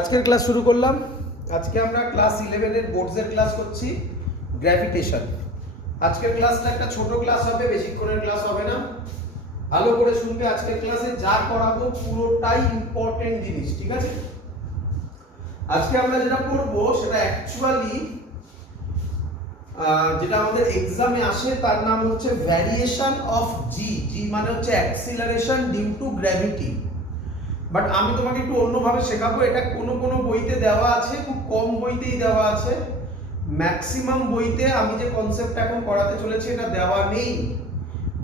আজকের ক্লাস শুরু করলাম। আজকে আমরা ক্লাস 11 এর বোর্ডসের ক্লাস করছি, গ্র্যাভিটেশন। আজকের ক্লাসটা একটা ছোট ক্লাস হবে, বেশিক্ষণের ক্লাস হবে না। ভালো করে শুনবে, আজকের ক্লাসে যা করাবো পুরোটাই ইম্পর্টেন্ট জিনিস, ঠিক আছে? আজকে আমরা যেটা পড়বো সেটা অ্যাকচুয়ালি যেটা আমাদের এক্সামে আসে তার নাম হচ্ছে ভ্যারিয়েশন অফ জি। জি মানে হচ্ছে acceleration due to gravity. But আমি তোমাকে একটু অন্যভাবে শেখাবো। এটা কোনো কোনো বইতে দেওয়া আছে, খুব কম বইতেই দেওয়া আছে। ম্যাক্সিমাম বইতে আমি যে কনসেপ্ট এখন পড়াতে চলেছি এটা দেওয়া নেই,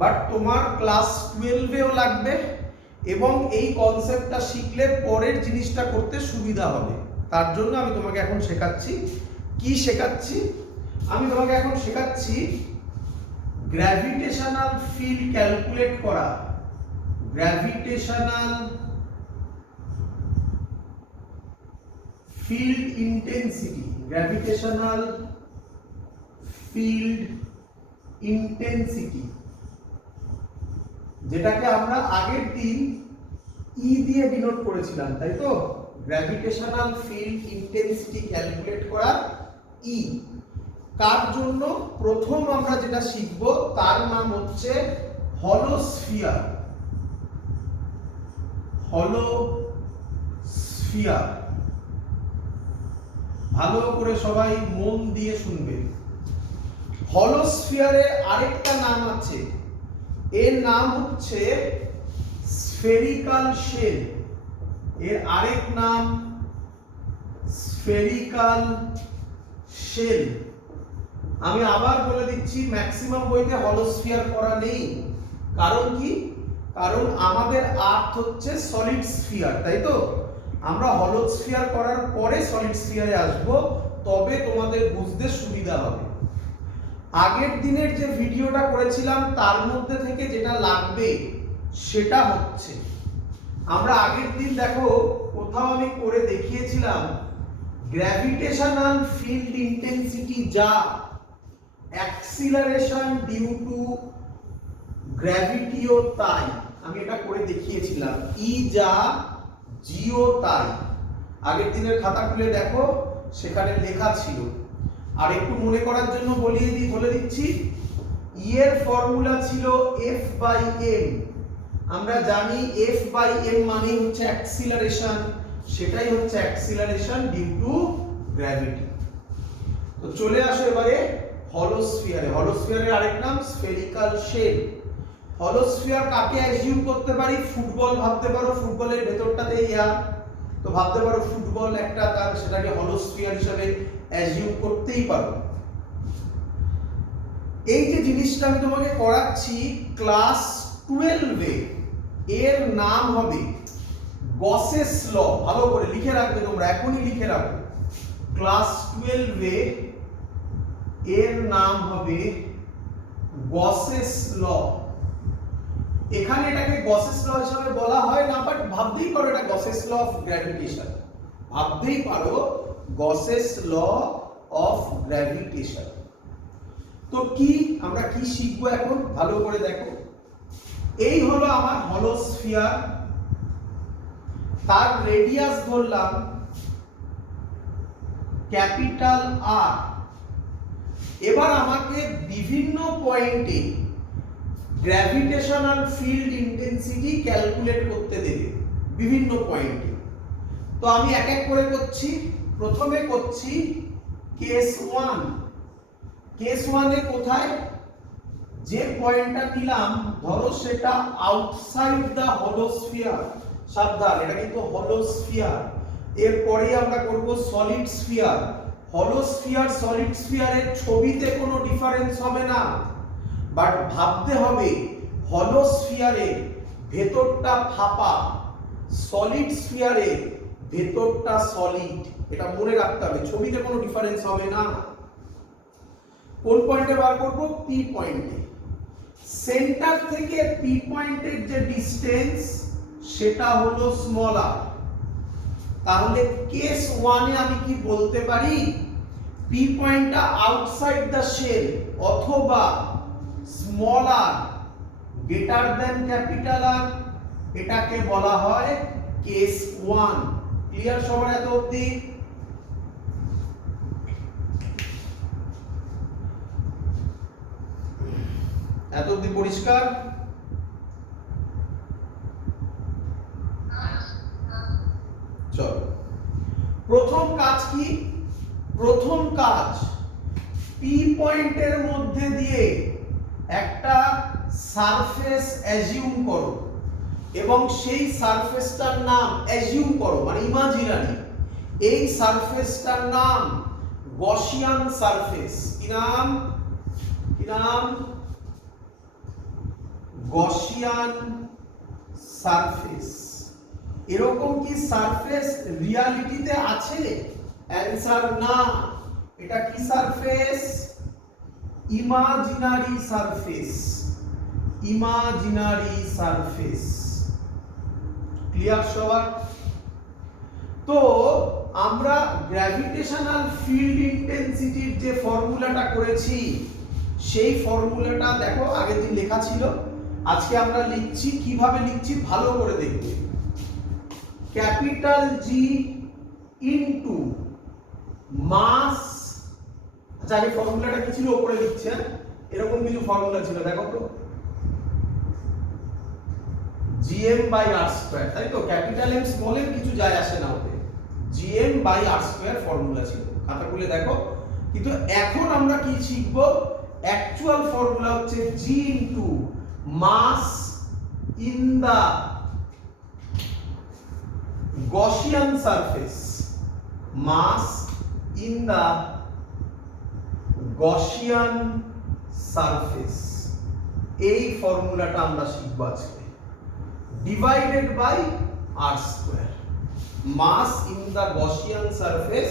বাট তোমার ক্লাস 12এও লাগবে এবং এই কনসেপ্টটা শিখলে পরের জিনিসটা করতে সুবিধা হবে। তার জন্য আমি তোমাকে এখন শেখাচ্ছি। কি শেখাচ্ছি? আমি তোমাকে এখন শেখাচ্ছি গ্র্যাভিটেশনাল ফিল্ড ক্যালকুলেট করা। Gravitational field intensity, gravitational field intensity, যেটাকে আমরা আগের দিন ই দিয়ে ডিনোট করেছিলাম, তাই তো? গ্র্যাভিটেশনাল ফিল্ড ইন্টেন্সিটি ক্যালকুলেট করা ই কার জন্য? প্রথম আমরা যেটা শিখব তার নাম হচ্ছে হলোস্ফিয়ার। হলোস্ফিয়ার, ভালো করে সবাই মন দিয়ে শুনবে। হলোস্ফিয়ারে আরেকটা নাম আছে, এর নাম হচ্ছে স্ফেরিক্যাল শেল। এর আরেক নাম স্ফেরিক্যাল শেল। আমি আবার বলে দিচ্ছি, ম্যাক্সিমাম বইতে হলোস্ফিয়ার করা নেই। কারণ কি? কারণ আমাদের আর্থ হচ্ছে সলিড স্ফিয়ার, তাই তো? আমরা হলোস্ফিয়ার করার পরে সলিড স্ফিয়ারে আসব, তবে তোমাদের বুঝতে সুবিধা হবে। আগের দিনের যে ভিডিওটা করেছিলাম তার মধ্যে থেকে যেটা লাগবে সেটা হচ্ছে, আমরা আগের দিন দেখো কোথাও আমি করে দেখিয়েছিলাম গ্র্যাভিটেশনাল ফিল্ড ইন্টেন্সিটি যা অ্যাক্সিলারেশন ডিউ টু গ্র্যাভিটিও তাই। আমি এটা করে দেখিয়েছিলাম, ই যা জিও তাই। আগের দিনের খাতা খুলে দেখো, সেখানে লেখা ছিল। আর একটু মনে করার জন্য বলে দিচ্ছি, ই এর ফর্মুলা ছিল এফ বাই এম। আমরা জানি এফ বাই এম মানে হচ্ছে অ্যাক্সিলারেশন, সেটাই হচ্ছে অ্যাক্সিলারেশন ডিউ টু গ্র্যাভিটি। তো চলে আসো এবারে হলোস্ফিয়ারে। হলোস্ফিয়ারের আরেক নাম স্ফেরিক্যাল শেল। হলোস্ফিয়ার কাকে অ্যাজিউম করতে পারি? ফুটবল ভাবতে পারো, ফুটবলের ভেতরটাতে এয়ার, তো ভাবতে পারো ফুটবল একটা, তার সেটাকে হলোস্ফিয়ার হিসেবে অ্যাজিউম করতেই পারো। এই যে জিনিসটা আমি তোমাকে করাচ্ছি ক্লাস 12-এ, এর নাম হবে গসেস ল। ভালো করে লিখে রাখবে তোমরা, এখনই লিখে রাখো। ক্লাস 12-এ এর নাম হবে গসেস ল। এখানে এটাকে গসেস ল হিসেবে বলা হয় না, বাট ভাবতেই পারো এটা গসেস ল অফ গ্র্যাভিটেশন। ভাবতেই পারো গসেস ল অফ গ্র্যাভিটেশন। তো কি আমরা কি শিখবো এখন? ভালো করে দেখো। এই হলো আমার হলোস্ফিয়ার, তার রেডিয়াস ধরলাম ক্যাপিটাল আর। এবার আমাকে বিভিন্ন পয়েন্টে গ্র্যাভিটেশনাল ফিল্ড ইন্টেন্সিটি ক্যালকুলেট করতে দেবে, বিভিন্ন পয়েন্টে। তো আমি এক এক করে করছি। প্রথমে করছি কেস 1। কেস 1-এ কোথায়? যে পয়েন্টটা নিলাম ধরো সেটা আউটসাইড দা হলোস্ফিয়ার। সাবধান, এটা কিন্তু হলোস্ফিয়ার। এরপরেই আমরা করব সলিড স্ফিয়ার। হলোস্ফিয়ার সলিড স্ফিয়ারের ছবিতে কোনো ডিফারেন্স হবে না, বাট ভাবতে হবে হলোস্ফিয়ারে ভেতরটা ফাঁপা, সলিড স্ফিয়ারে ভেতরটা সলিড। এটা মনে রাখতে হবে, ছবিতে কোনো ডিফারেন্স হবে না। কোন পয়েন্টে বার করব? পি পয়েন্টে। সেন্টার থেকে পি পয়েন্টের যে ডিসটেন্স সেটা হলো স্মল আর। তাহলে কেস 1-এ আমি কি বলতে পারি? পি পয়েন্টটা আউটসাইড দা শেল অথবা স্মল আর গ্রেটার দ্যান ক্যাপিটাল আর, এটাকে বলা হয় কেস 1। ক্লিয়ার সবার এত অবধি? এত অবধি পরিষ্কার? চলো, প্রথম কাজ কি? প্রথম কাজ পি পয়েন্টের মধ্যে দিয়ে একটা সারফেস অ্যাজিউম করো এবং সেই সারফেসটার নাম অ্যাজিউম করো মানে ইমাজিনারি। এই সারফেসটার নাম গসিয়ান সারফেস। কি নাম? কি নাম? Gaussian surface. এরকম কি সারফেস রিয়ালিটিতে আছে? অ্যানসার না। এটা কি surface? Imaginary surface. Imaginary surface. Clear সবার? তো আমরা গ্র্যাভিটেশনাল ফিল্ড ইন্টেন্সিটির যে ফর্মুলাটা করেছি সেই ফর্মুলাটা দেখো আগের দিন লেখা ছিল, আজকে আমরা লিখছি। কিভাবে লিখছি ভালো করে দেখবে। ক্যাপিটাল জি ইনটু মাস। আচ্ছা এই ফর্মুলাটা কি ছিল উপরে লিখছে, এরকম কিছু ফর্মুলা ছিল দেখো তো, gm বাই r স্কয়ার, তাই তো? ক্যাপিটাল এম স্মল এম কিছু যায় আসে না ওতে, gm by r square formula ছিল, খাতা খুলে দেখো। কিন্তু এখন আমরা কি শিখব? অ্যাকচুয়াল ফর্মুলা হচ্ছে g into mass in the Gaussian surface. Mass in the Gaussian surface, এই ফর্মুলাটা আমরা শিখব আজকে। Divided by r square. Mass in the Gaussian surface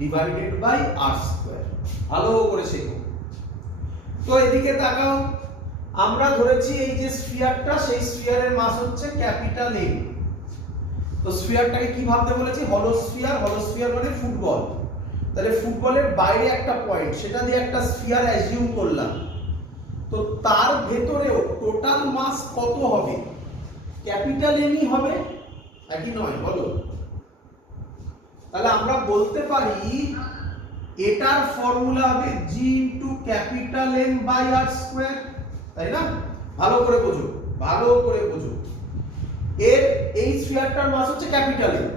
divided by r square. ভালো করে শেখো। তো এদিকে তাকাও, আমরা ধরেছি এই যে স্ফিয়ারটা, সেই স্ফিয়ারের মাস হচ্ছে ক্যাপিটাল এম। তো স্ফিয়ারটাকে কি ভাবতে বলেছি? হলো স্ফিয়ার। হলো স্ফিয়ার মানে ফুটবল। তাহলে ফুটবলের বাইরে একটা পয়েন্ট, সেটা দিয়ে একটা স্ফিয়ার অ্যাজিউম করলাম। তো তার ভেতরেও টোটাল মাস কত হবে? ক্যাপিটাল এমই হবে, একই নয়? বলো। তাহলে আমরা বলতে পারি এটার ফর্মুলা হবে g into capital M by r square, তাই না? ভালো করে বোঝো, ভালো করে বোঝো। এর এই স্ফিয়ারটার মাস হচ্ছে ক্যাপিটাল এম,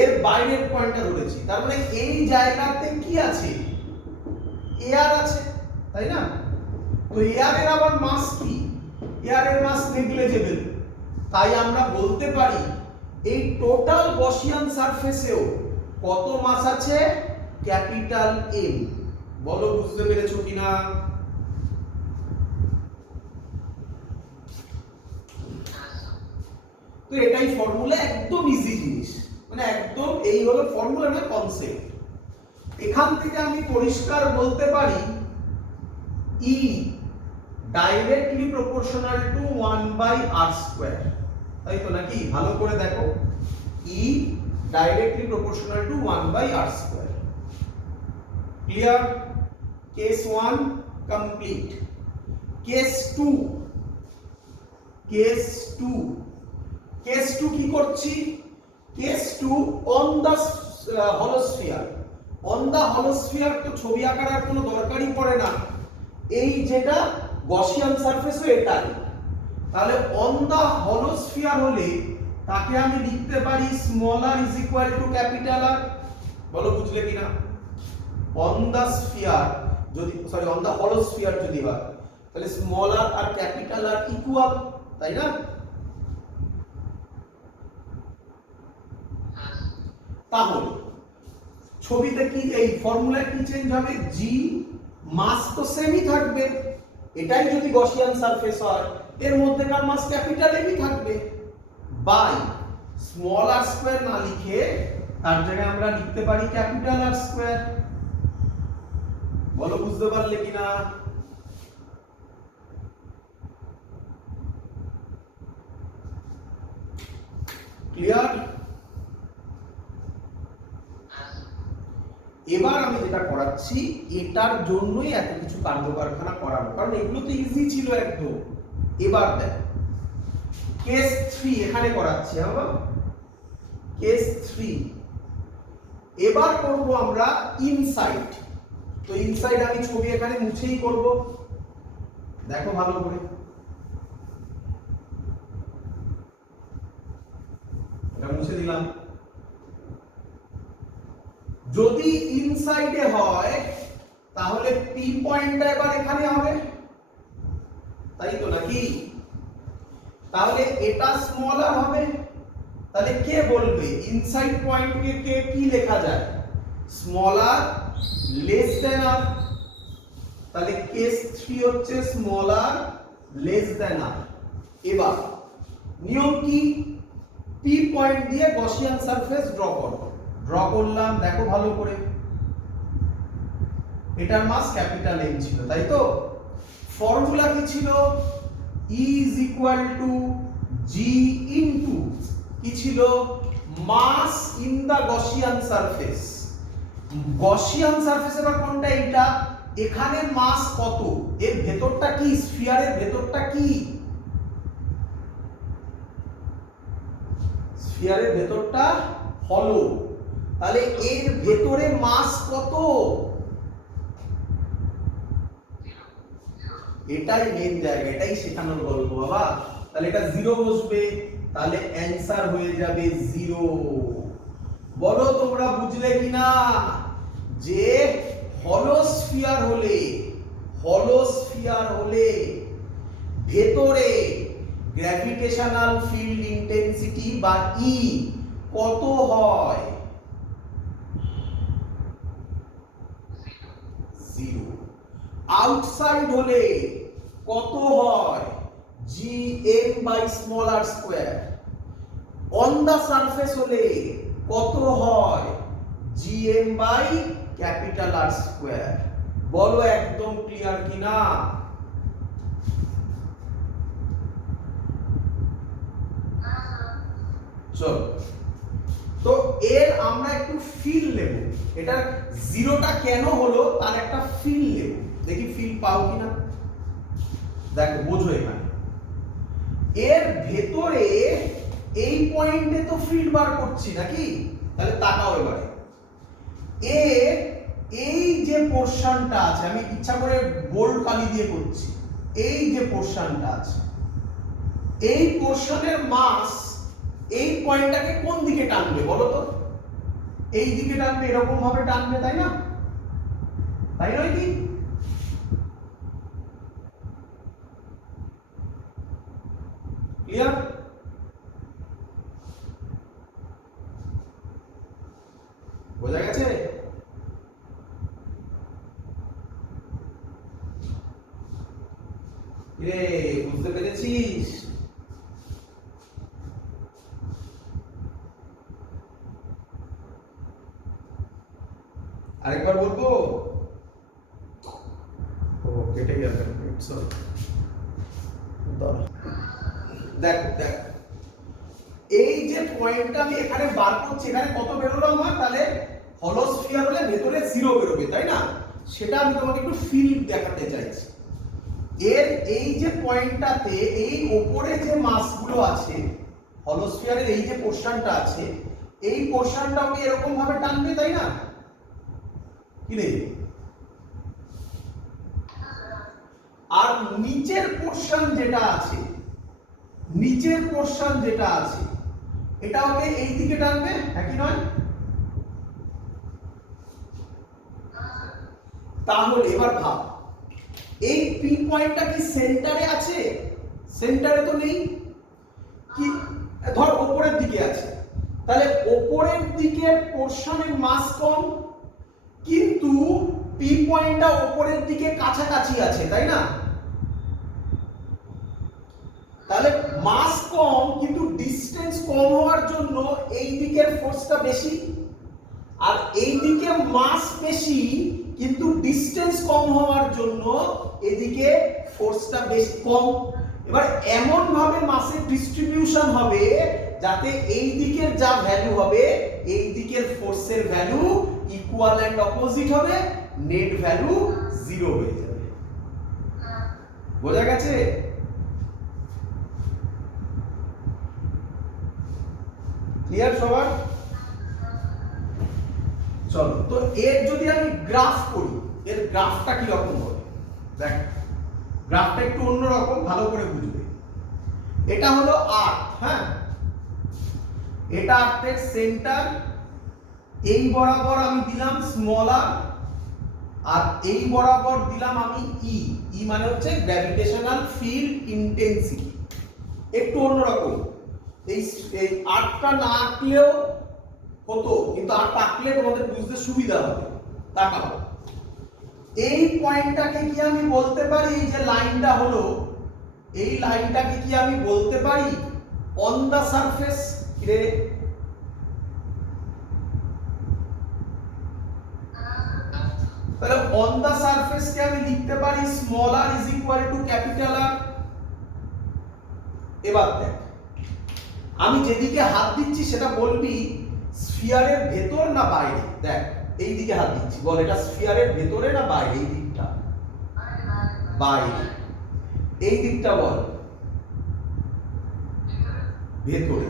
এর বাইরের পয়েন্টটা ধরেছি, তার মানে এই জায়গাতে কি আছে? এয়ার আছে, তাই না? তো এয়ারের আবার মাস কি? এয়ারের মাস নেগলিজেবল। তাই আমরা বলতে পারি এই টোটাল গসিয়ান সারফেসেও কত মাস আছে? Capital M. বলো বুঝতে পেরেছো কিনা? তো এটাই ফর্মুলা, একদম ইজি জিনিস, মানে একদম এই হলো ফর্মুলা না কনসেপ্ট। এখান থেকে আমি পরিষ্কার বলতে পারি E directly proportional to 1 by r square, তাই তো নাকি? ভালো করে দেখো, E directly proportional to 1 by r square. Clear? Case 1 complete. Case 2, case 2, case 2 কি করছি? Case 2 on the hollow sphere. On the hollow sphere তো ছবি আঁকার আর কোনো দরকারই পড়ে না, এই যেটা গসিয়ান সারফেসও এটাই। তাহলে অন দা হলোস্ফিয়ার হলে তাকে আমি লিখতে পারি small r is equal to capital R। বলো বুঝলে কিনা? অন দা স্ফিয়ার যদি, সরি অন দা হলোস্ফিয়ার যদি হয় তাহলে স্মল r আর ক্যাপিটাল R ইকুয়াল, তাই না? তাহলে ছবিতে কি এই ফর্মুলা কি চেঞ্জ হবে? g মাস তো সেমই থাকবে, এটাই যদি গসিয়ান সারফেস হয় এর মধ্যেকার মাস ক্যাপিটাল এমই থাকবে, বাই স্মল r স্কয়ার না লিখে তার জায়গায় আমরা লিখতে পারি ক্যাপিটাল R স্কয়ার। বলো বুঝতে পারলে কিনা? ক্লিয়ার? এবার আমি যেটা করাচ্ছি এটার জন্যই এত কিছু কার্যকারখানা করাবো, কারণ এগুলো তো ইজি ছিল একদম। এবার দেখ কেস 3 এখানে করাচ্ছি। আমরা কেস 3। এবার করব আমরা ইনসাইড। তো ইনসাইড আমি ছবি এখানে মুছেই করব, দেখো ভালো করে। এটা মুছে দিলাম। যদি ইনসাইডে হয় তাহলে পি পয়েন্টটা এবার এখানে হবে, তাই তো নাকি? তাহলে এটা স্মলার হবে। তাহলে কে বলবে ইনসাইড পয়েন্টকে কে কি লেখা যায়? স্মলার লেস দেন আর। তাহলে কেস 3 হচ্ছে স্মলার লেস দেন আর। এবার নিয়ম কি? পি পয়েন্ট দিয়ে গসিয়ান সারফেস ড্র করব। ড্র করলাম, দেখো ভালো করে। এটার মাস ক্যাপিটাল এম ছিল, তাই তো? ফর্মুলা কি ছিল? E is equal to G into কি ছিল? Mass in the Gaussian surface. Gaussian surface এর কোনটা? এটা। এখানে মাস কত? এর ভেতরটা কি? স্ফিয়ারের ভেতরটা কি? স্ফিয়ারের ভেতরটা হলো। তাহলে এর ভেতরে মাস কত? এটাই মেন জায়গা, এটাই শেখানোর গল্প বাবা। তাহলে এটা 0 বসবে, তাহলে অ্যানসার হয়ে যাবে 0। বলো তোমরা বুঝলে কিনা যে হলোস্ফিয়ার হলে ভেতরে গ্র্যাভিটেশনাল ফিল্ড ইন্টেন্সিটি বা ই কত হয়? 0। আউটসাইড হলে কত হয়? gm by small r square. On the surface হলে কত হয়? gm by capital r square. বলো একদম ক্লিয়ার কিনা? চলো, তো এর আমরা একটু ফিল নেব। এটা 0টা কেন হলো তার একটা ফিল নেব, দেখি ফিল পাও কিনা। দেখো বোঝো, এখানে এর ভেতরে এই পয়েন্টে তো ফিল্ড বার করছি নাকি? তাহলে তাকাও এবারে। এর এই যে পোরশনটা আছে, আমি ইচ্ছা করে বোল্ড কালি দিয়ে করছি, এই যে পোরশনটা আছে, এই পোরশনের মাস এই পয়েন্টটাকে কোন দিকে টানবে বলো তো? এই দিকে টানবে, এরকম ভাবে টানবে, তাই না? তাই নয় কি? ক্লিয়ার? বোঝা গেছে? রে বুঝতে পেরেছিস? আরেকবার বলবো? ও কেটে গেল, সরি। দেখ দেখ, এই যে পয়েন্টটা আমি এখানে বার করছি, এখানে কত বেরোলো আমার? তাহলে হলোস্ফিয়ার হলে ভেতরে 0 বেরোবে, তাই না? সেটা আমি তোমাকে একটু ফিল দেখাতে চাইছি। এর এই যে পয়েন্টটাতে এই উপরে যে মাসগুলো আছে, হলোস্ফিয়ারের এই যে পোরশনটা আছে, এই পোরশনটাকে এরকম ভাবে টানবে, তাই না? কি রে? আর নিচের পোরশন যেটা আছে, এটা ওকে এই দিকে টানবে, একই নয়? তাহলে এবার ভাব, এই পি পয়েন্টটা কি সেন্টারে আছে? সেন্টারে তো নেই। কি ধর উপরের দিকে আছে, তাহলে উপরের দিকের পোরশনের মাস কম, কিন্তু পি পয়েন্টটা উপরের দিকে কাছাকাছি আছে, তাই না? তাহলে মাস কম কিন্তু ডিসটেন্স কম হওয়ার জন্য এই দিকের ফোর্সটা বেশি, আর এই দিকে মাস বেশি কিন্তু ডিসটেন্স কম হওয়ার জন্য এদিকে ফোর্সটা বেশি কম। এবার এমন ভাবে মাসের ডিস্ট্রিবিউশন হবে যাতে এই দিকের যা ভ্যালু হবে এই দিকের ফোর্সের ভ্যালু ইকুয়াল এন্ড অপোজিট হবে, নেট ভ্যালু 0 হয়ে যাবে। বোঝা গেছে? ক্লিয়ার সবার? চলো, তো এর যদি আমি গ্রাফ করি, এর গ্রাফটা কি রকম হবে দেখ। গ্রাফটা একটু অন্যরকম, ভালো করে বুঝবে। এটা হলো আর্থ, হ্যাঁ, এটা আর্থের সেন্টার। এই বরাবর আমি দিলাম স্মল আর, আর এই বরাবর দিলাম আমি ই। ই মানে হচ্ছে গ্র্যাভিটেশনাল ফিল্ড ইন্টেন্সিটি। একটু অন্যরকম। এই আর্টটা না আঁকলেও হতো, কিন্তু আর্টটা আঁকলে তোমাদের বুঝতে সুবিধা হবে। তাকাও, এই পয়েন্টটাকে কি আমি বলতে পারি, এই যে লাইনটা হলো, এই লাইনটাকে কি আমি বলতে পারি অন দা সারফেস? রে তাহলে অন দা সারফেস কে আমি লিখতে পারি small r is equal to capital r. এবার দেখ, আমি যেদিকে হাত দিচ্ছি সেটা বলবি স্ফিয়ারের ভেতর না বাইরে। দেখ, এই দিকে হাত দিচ্ছি, বল এটা স্ফিয়ারের ভেতরে না বাইরে? এই দিকটা বাইরে, এই দিকটা বল ভেতরে।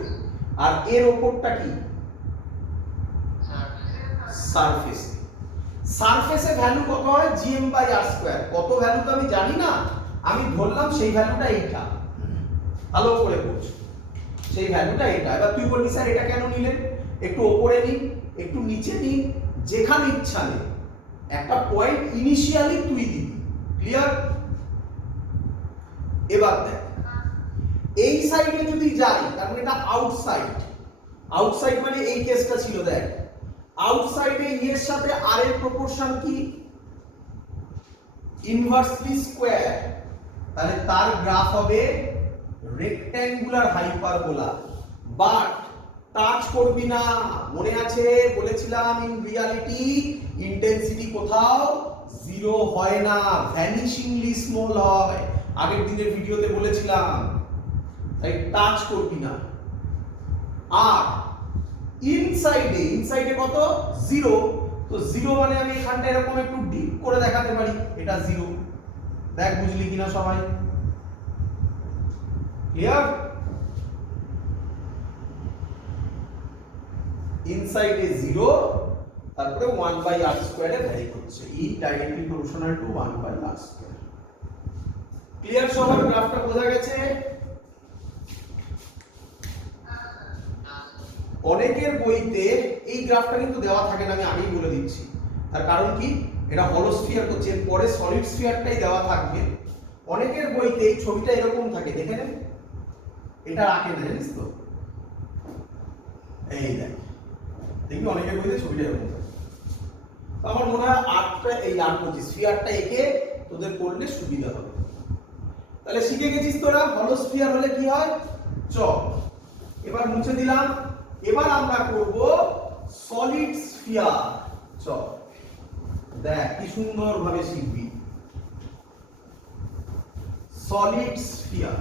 আর এর ওপরটা কি? সারফেস। সারফেসে ভ্যালু কত হয়? GM by R square. কত ভ্যালু তো আমি জানি না, আমি ধরলাম সেই ভ্যালুটা এইটা। ভালো করে বুঝ, সেই ভ্যালুটা এটা। এবার তুই বলবি স্যার এটা কেন নিলেন? একটু ওপরে নিন, একটু নিচে নিন, যেখানে ইচ্ছা নেই, একটা পয়েন্ট ইনিশিয়ালি তুই দিবি। ক্লিয়ার? এবার দেখ, এই সাইডে যদি যাই, কারণ এটা আউটসাইড। আউটসাইড মানে এই কেসটা ছিল, দেখ আউটসাইডে এর সাথে আর এর প্রপোর্শন কি? Inversely square. তাহলে তার গ্রাফ হবে রেক্ট্যাঙ্গুলার হাইপারবোলা। বাট টাচ করবি না, মনে আছে বলেছিলাম ইন রিয়ালিটি ইন্টেন্সিটি কোথাও জিরো হয় না, ভ্যানিশিংলি স্মল হয়। আগের দিনের ভিডিওতে বলেছিলাম, তাই টাচ করবি না। আর ইনসাইডে, ইনসাইডে কত? জিরো। তো জিরো মানে আমি এখানটা এরকম একটু ডিপ করে দেখাতে পারি, এটা জিরো। দেখ বুঝলি কিনা সবাই? ক্লিয়ার? ইনসাইডে জিরো, তারপরে 1 বাই r স্কয়ারে ভ্যারি করছে, E directly proportional to 1 by r square. Clear সবার? গ্রাফটা বোঝা গেছে? অনেকের বইতে এই গ্রাফটা কিন্তু দেওয়া থাকে না, আমি আগেই বলে দিচ্ছি। তার কারণ কি? এটা হলো স্ফিয়ার করছে, পরে সলিড স্ফিয়ারটাই দেওয়া থাকবে। অনেকের বইতে এই ছবিটা এরকম থাকে, দেখে নেন। এটা আঁকে না, জানিস তো? এই দেখ, দেখবি অনেকের বইতে ছবিটা এরকম থাকে। আমার মনে হয় আর্টটা, এই আর্ট বলছি স্ফিয়ারটা এঁকে তোদের করলে সুবিধা হবে। তাহলে শিখে গেছিস তোরা হলো স্ফিয়ার হলে কি হয়? চ। এবার মুছে দিলাম। এবার আমরা করব সলিড স্ফিয়ার। চ, দেখ কি সুন্দর ভাবে শিখবি। সলিড স্ফিয়ার,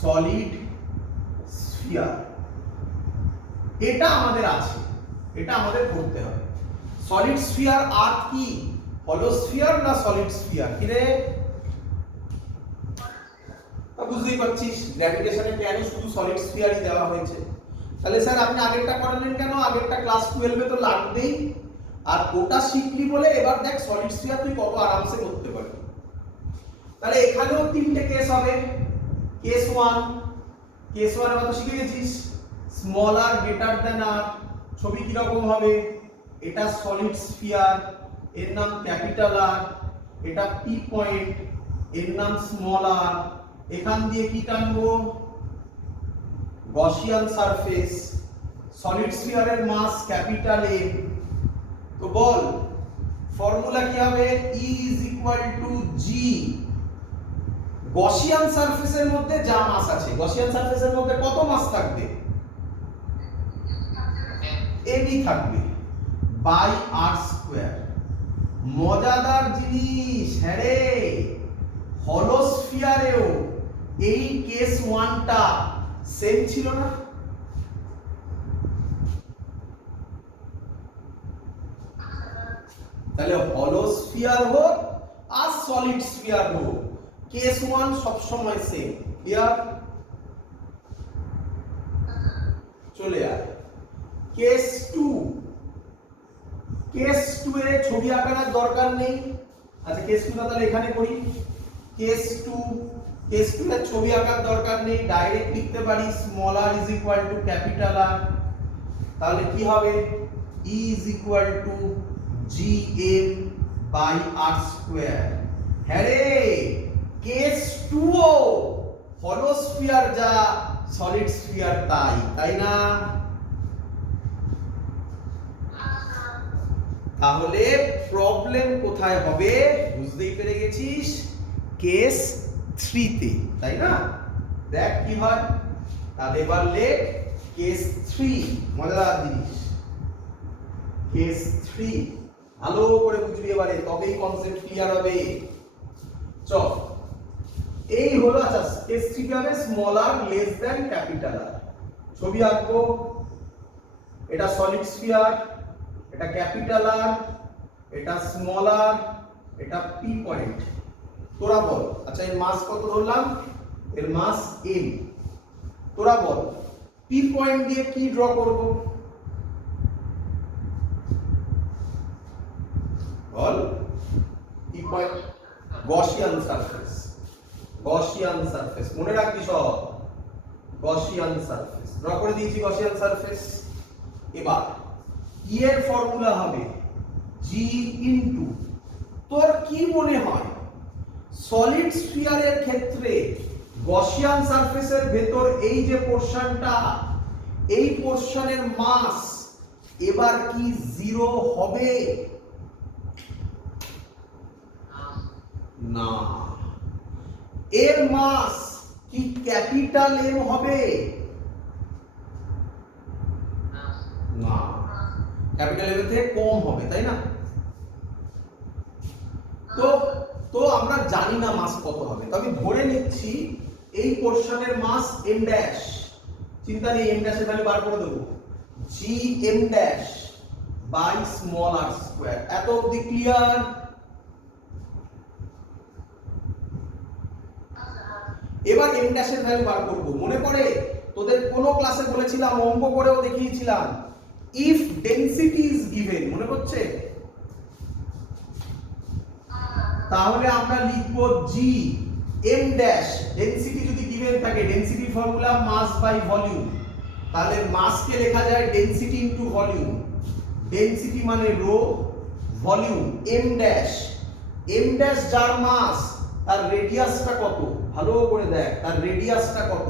সলিড স্ফিয়ার, এটা আমাদের আছে, এটা আমাদের করতে হবে। সলিড স্ফিয়ার আর্থ কি? হলো স্ফিয়ার না সলিড স্ফিয়ার? কি রে? বুঝতেই পারছিস গ্র্যাভিটেশনে কেন শুধু সলিড স্ফিয়ারই দেওয়া হয়েছে। তাহলে স্যার আপনি আগেরটা করালেন কেন? আগেরটা ক্লাস 12 এ তো লাগবেই, আর ওটা শিখলি বলে এবার দেখ সলিড স্ফিয়ার তুই কত আরামসে করতে পারবি। তাহলে এখানেও তিনটে কেস হবে। কেস 1, কেস 1 আমরা তো শিখে গেছিস, স্মল আর গ্রেটার দ্যান আর। ছবি কি রকম হবে? এটা সলিড স্ফিয়ার, এর নাম ক্যাপিটাল আর। এটা পি পয়েন্ট, এর নাম স্মল আর। এখান দিয়ে কি টানবো? Gaussian surface. সলিড স্ফিয়ারের মাস ক্যাপিটাল এ। তো বল ফর্মুলা কি হবে? E is equal to G। Gaussian সারফেসের মধ্যে যা মাস আছে, গসিয়ান সারফেসের মধ্যে কত মাস থাকবে? AB থাকবে বাই r স্কয়ার। মজাদার জিনিস, হ্যাঁ রে, হলো স্ফিয়ারেও এই কেস 1টা সেম ছিল না? তাহলে হলো স্ফিয়ার হোক আর সলিড স্ফিয়ার হোক, কেস 1 সব সময় সেম, ক্লিয়ার? চলে আয় কেস 2। কেস 2 এর ছবি আঁকার দরকার নেই। আচ্ছা কেস 2 তাহলে এখানে করি। কেস 2 এর ছবি আঁকার দরকার নেই, ডাইরেক্ট লিখতে পারি small r is equal to capital R। তাহলে কি হবে? E is equal to gm by r square. হ্যাঁ রে, কেস 2 ও হলো স্ফিয়ার যা সলিড স্ফিয়ার তাই, তাই না? তাহলে প্রবলেম কোথায় হবে বুঝতেই পেরে গেছিস? কেস 3 তে, তাই না? দেখ কি হয়। তাহলে এবার লেখ কেস 3, মজাদার জিনিস। কেস 3 ভালো করে বুঝবি এবারে, তবেই কনসেপ্ট ক্লিয়ার হবে। চল এই হলো, আচ্ছা কেস 3 কি হবে? Small r less than capital R। ছবি আঁকবো, এটা সলিড স্ফিয়ার, এটা ক্যাপিটাল R, এটা স্মল r, এটা p পয়েন্ট। তোরা বল, আচ্ছা এর মাস কত ধরলাম? এর মাস m। তোরা বল p পয়েন্ট দিয়ে কি ড্র করব? বল p point Gaussian surface. Gaussian surface মনে রাখবি সব, গসিয়ান সারফেস ড্র করে দিয়েছি, গসিয়ান সারফেস। এবার ই এর ফর্মুলা হবে g ইনটু, তোর কি মনে হয় সলিড স্ফিয়ারের ক্ষেত্রে গসিয়ান সারফেসের ভেতর এই যে পোরশনটা, এই পোরশনের মাস এবার কি জিরো হবে? না, এর মাস কি ক্যাপিটাল M হবে? না, ক্যাপিটাল M এর থেকে কম হবে, তাই না? তো আমরা জানি না মাস কত হবে, তবে ধরে নিচ্ছি এই পোরশনের মাস m ড্যাশ। চিন্তা নেই, m ড্যাশ এখানে বার করে দেব, g m dash by small r square. এত অবধি ক্লিয়ার? এবার m ড্যাশের ভ্যালু বার করব। মনে পড়ে তোদের কোন ক্লাসে বলেছিলাম, অঙ্ক করেও দেখিয়েছিলাম, ইফ ডেনসিটি ইজ গিভেন, মনে পড়ছে? তাহলে আমরা লিখব g m ড্যাশ, ডেনসিটি যদি গিভেন থাকে, density formula mass by volume, তাহলে মাসকে লেখা যায় ডেনসিটি ইনটু ভলিউম। ডেনসিটি মানে rho, volume m dash. m dash যার মাস, তার রেডিয়াসটা কত? ভালো করে দেখ, তার রেডিয়াসটা কত?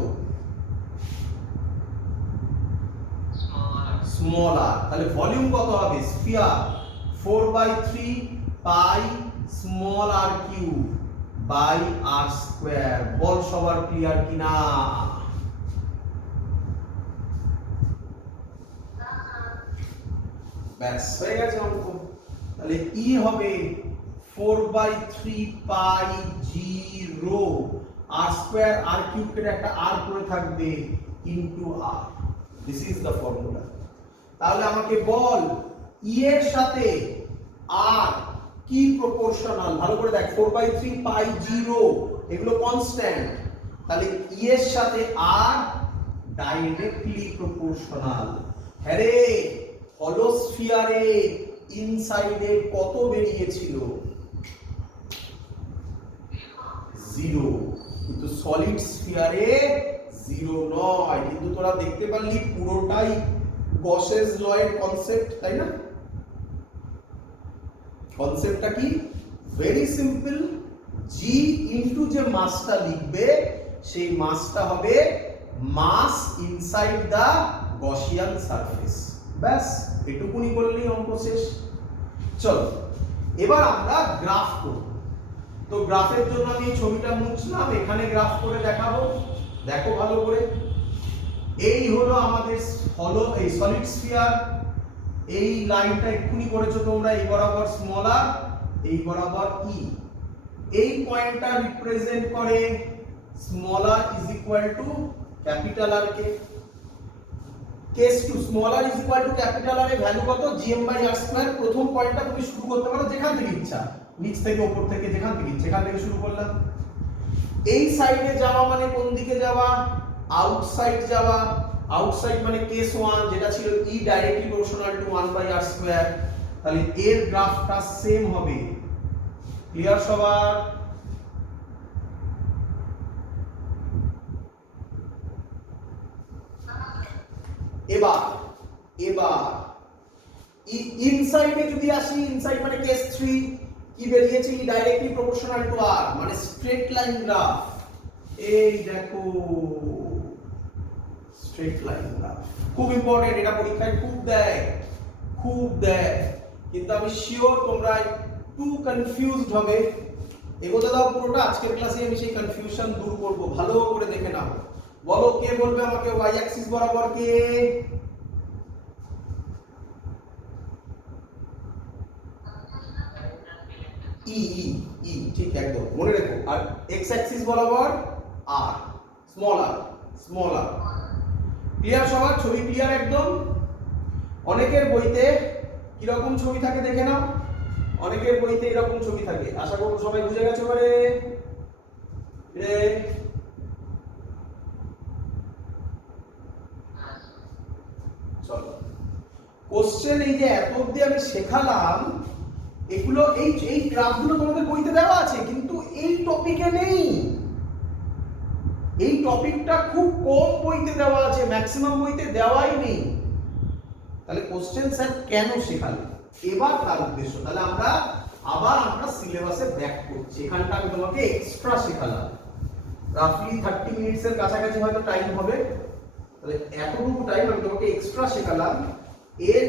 Small r। তাহলে ভলিউম কত হবে? Sphere 4/3 pi small r cube by r square. বল সবার ক্লিয়ার কিনা? ব্যাস হয়ে গেছে অঙ্ক। তাহলে ই হবে 4/3 pi G rho r square, r cube কেটে একটা r পড়ে থাকবে into r। This is the formula. তাহলে আমাকে বল ই এর সাথে r কি প্রপোর্শনাল? ভালো করে দেখ, 4/3 পাই 0 এগুলো কনস্ট্যান্ট, তাহলে ই এর সাথে r ডাইরেক্টলি প্রপোর্শনাল। হ্যাঁ রে, হলো স্ফিয়ারে ইনসাইডে কত বেরিয়েছিল? 0, কিন্তু সলিড স্ফিয়ারে 0 নয়। কিন্তু তোরা দেখতে পারলি পুরোটাই গসেস ল এর কনসেপ্ট, তাই না? কনসেপ্টটা কি? ভেরি সিম্পল, g ইনটু যে মাসটা লিখবে সেই মাসটা হবে মাস ইনসাইড দা গসিয়ান সারফেস। ব্যাস এটুকুনি করলেই অঙ্ক শেষ। চলো এবার আমরা গ্রাফ করব। তো গ্রাফের জন্য আমি এই ছবিটা মুছলাম, এখানে গ্রাফ করে দেখাবো। দেখো ভালো করে, এই হলো আমাদের হলো এই সলিড স্ফিয়ার। এই লাইনটা এক্ষুনি করেছো তোমরা, এই বরাবর স্মল r, এই বরাবর ই। এই পয়েন্টটা রিপ্রেজেন্ট করে small r is equal to capital R কে। Case 2 small r is equal to capital R এর ভ্যালু কত? gm by r square. প্রথম পয়েন্টটা তুমি শুরু করতে পারো যেখান থেকে ইচ্ছা, নিচ থেকে উপর থেকে, যেখান থেকে ইচ্ছা সেখান থেকে শুরু করলাম। এই সাইডে যাওয়া মানে কোন দিকে যাওয়া, আউটসাইড যাওয়া। আউটসাইড মানে কেস 1 যেটা ছিল E directly proportional two 1/r square, তাহলে এর গ্রাফটা সেম হবে। ক্লিয়ার সবার? এবার এবার ইনসাইডে যদি আসি, ইনসাইড মানে কেস 3 কি বেরিয়েছে, E directly proportional two r মানে স্ট্রেট লাইন গ্রাফ। এই দেখো স্ট্রেট লাইন গ্রাফ, খুব ইম্পর্টেন্ট, এটা পরীক্ষায় খুব দেয়, কিন্তু আমি শিওর তোমরা একটু কনফিউজড হবে। এগোতে দাও পুরোটা, আজকের ক্লাসে আমি সেই কনফিউশন দূর করব, ভালো করে দেখে নাও। বলো কে বলবে আমাকে y অ্যাক্সিস বরাবর কে? ই ই ই ঠিক একদম মনে রেখো। আর x অ্যাক্সিস বরাবর r, স্মল r। ক্লিয়ার সবার? ছবি ক্লিয়ার একদম? অনেকের বইতে কি রকম ছবি থাকে দেখে নাও, অনেকের বইতে এরকম ছবি থাকে। আশা করব সবাই বুঝে গেছে এবারে। চলো কোশ্চেন, এই যে এত অবধি আমি শেখালাম, এগুলো এই গ্রাফগুলো তোমাদের বইতে দেওয়া আছে, কিন্তু এই টপিকে নেই। এই টপিকটা খুব কম বইতে দেওয়া আছে, ম্যাক্সিমাম বইতে দেওয়াই নেই। তাহলে কোশ্চেন স্যার কেন শেখালেন? এবার তার উদ্দেশ্য, তাহলে আমরা সিলেবাসে ব্যাক করছি। এখানটা আমি তোমাকে এক্সট্রা শেখালাম, রাফলি 30 মিনিটসের কাছাকাছি হয়তো টাইম হবে। তাহলে এতটুকু টাইম আমি তোমাকে এক্সট্রা শেখালাম, এর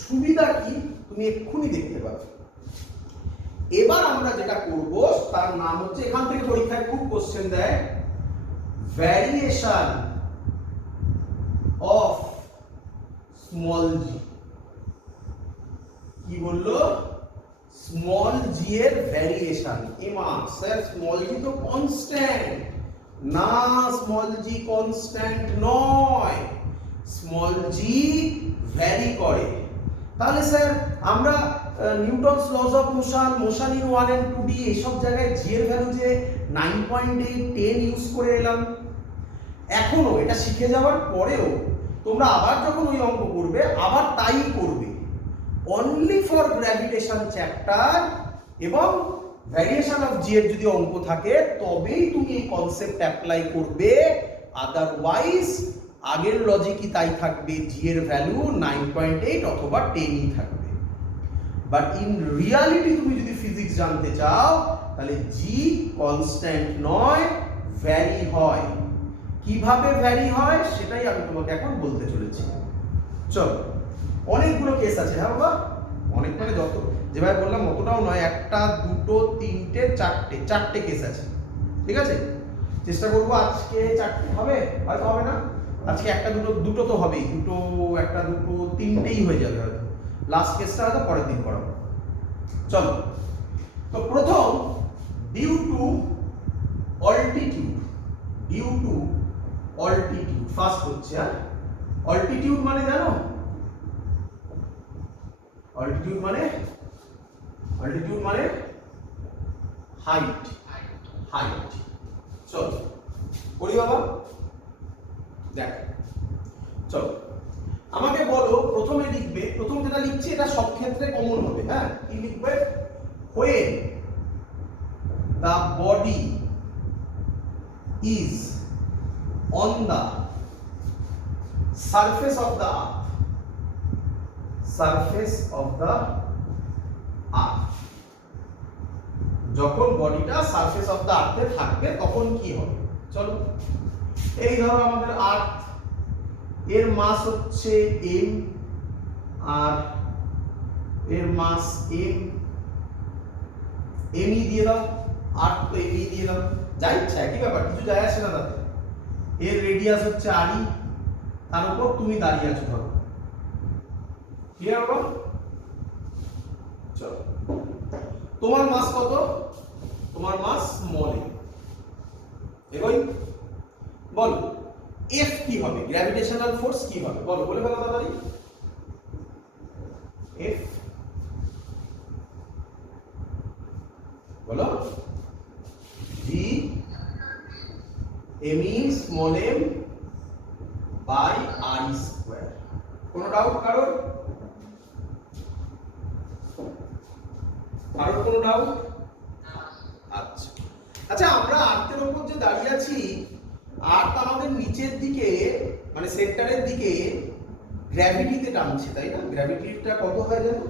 সুবিধা কি তুমি এক্ষুনি দেখতে পাবে। এবার আমরা যেটা করব তার নাম হচ্ছে, এখান থেকে পরীক্ষায় খুব কোশ্চেন দেয়, ভ্যারিয়েশন অফ স্মল জি। কি বললো? স্মল জি এর ভ্যারিয়েশন। এমা স্যার স্মল জি তো কনস্ট্যান্ট না, স্মল জি কনস্ট্যান্ট নয়, স্মল জি ভ্যারি করে। তাহলে স্যার আমরা Newton's loss of motion in 1 and 2D এইসব জায়গায় জি এর ভ্যালু যে 9.8 10 ইউজ করে এলাম। এখনো এটা শিখে যাওয়ার পরেও তোমরা আবার যখন ওই অঙ্ক করবে আবার তাই করবে, অনলি ফর গ্র্যাভিটেশন চ্যাপ্টার এবং ভ্যারিয়েশন অফ জি এর যদি অঙ্ক থাকে তবেই তুমি এই কনসেপ্ট অ্যাপ্লাই করবে। আদারওয়াইজ আগের লজিকই তাই থাকবে, জি এর ভ্যালু 9.8 অথবা 10ই থাকবে। বাট ইন রিয়ালিটি তুমি যদি ফিজিক্স জানতে চাও তাহলে জি কনস্ট্যান্ট নয়, ভ্যারি হয়। কিভাবে ভ্যারি হয় সেটাই আমি তোমাকে এখন বলতে চলেছি। চলো, অনেকগুলো কেস আছে। হ্যাঁ বাবা, অনেক মানে যত যেভাবে বললাম অতটাও নয়, একটা দুটো তিনটে চারটে কেস আছে। ঠিক আছে, চেষ্টা করবো আজকে চারটে হবে, হয়তো হবে না। আজকে একটা দুটো তো হবেই, একটা দুটো তিনটেই হয়ে যাবে হয়তো। লাস্ট কেসটা হয়তো পরের দিন করাবো। চলো, তো প্রথম ডিউ টু অল্টিটিউড, ফার্স্ট হচ্ছে। অল্টিটিউড মানে জানো? অল্টিটিউড মানে হাইট। চলো করি বাবা, দেখ। চলো আমাকে বলো, প্রথমে লিখবে, প্রথম যেটা লিখছি এটা সব ক্ষেত্রে কমন হবে। হ্যাঁ, কি লিখবে? when the body is on the surface of the earth, যখন বডিটা সারফেস অফ দা আর্থে থাকবে তখন কি হবে। চলো, এই ধরো আমাদের আর্থ, এর মাস হচ্ছে m আর এর মাস m, এমই দিয়ে দাও, আর্থ তো এমই দিয়ে দাও, যা ইচ্ছা একই ব্যাপার, কিছু যায় আসে না তাতে। এর রেডিয়াস হচ্ছে আরই, তার উপর তুমি দাঁড়িয়ে আছো ধরো। ক্লিয়ার হলো? চলো, তোমার মাস কত? তোমার মাস স্মল এ। এগোই, বলো এফ কি হবে, গ্র্যাভিটেশনাল ফোর্স কি হবে, বলো, বলে ফেলো তাড়াতাড়ি। এফ বলো, জি me small m by r square। কোনো ডাউট কারোর? কোনো ডাউট? আচ্ছা আচ্ছা, আমরা আর্থের উপর যে দাঁড়িয়ে আছি, আর্থ আমাদের নিচের দিকে মানে সেন্টারের দিকে গ্র্যাভিটিতে টানছে, তাই না? গ্র্যাভিটিটা কত হয় জানো?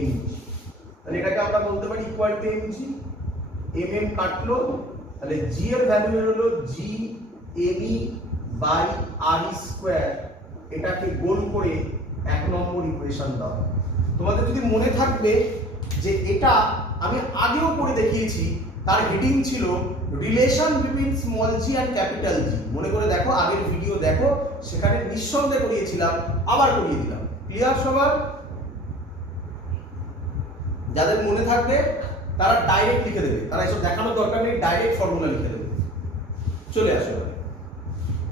mg। তাহলে এটাকে আমরা বলতে পারি ইকুয়াল টু mg। mm কাটলো, তাহলে g এর ভ্যালু হলো g me by r square. এটাকে গোল করে 1 নম্বর ইকুয়েশন দাও। তোমাদের যদি মনে থাকবে যে এটা আমি আগেও করে দেখিয়েছি, তার হেডিং ছিল relation between small g and capital g. মনে করে দেখো, আগের ভিডিও দেখো, সেখানে নিঃসন্দেহে করিয়েছিলাম, আবার করিয়ে দিলাম। ক্লিয়ার সবার? যাদের মনে থাকবে তারা ডাইরেক্ট লিখে দেবে, তারা এসব দেখানোর দরকার নেই, ডাইরেক্ট ফর্মুলা লিখে দেবে। চলে আসো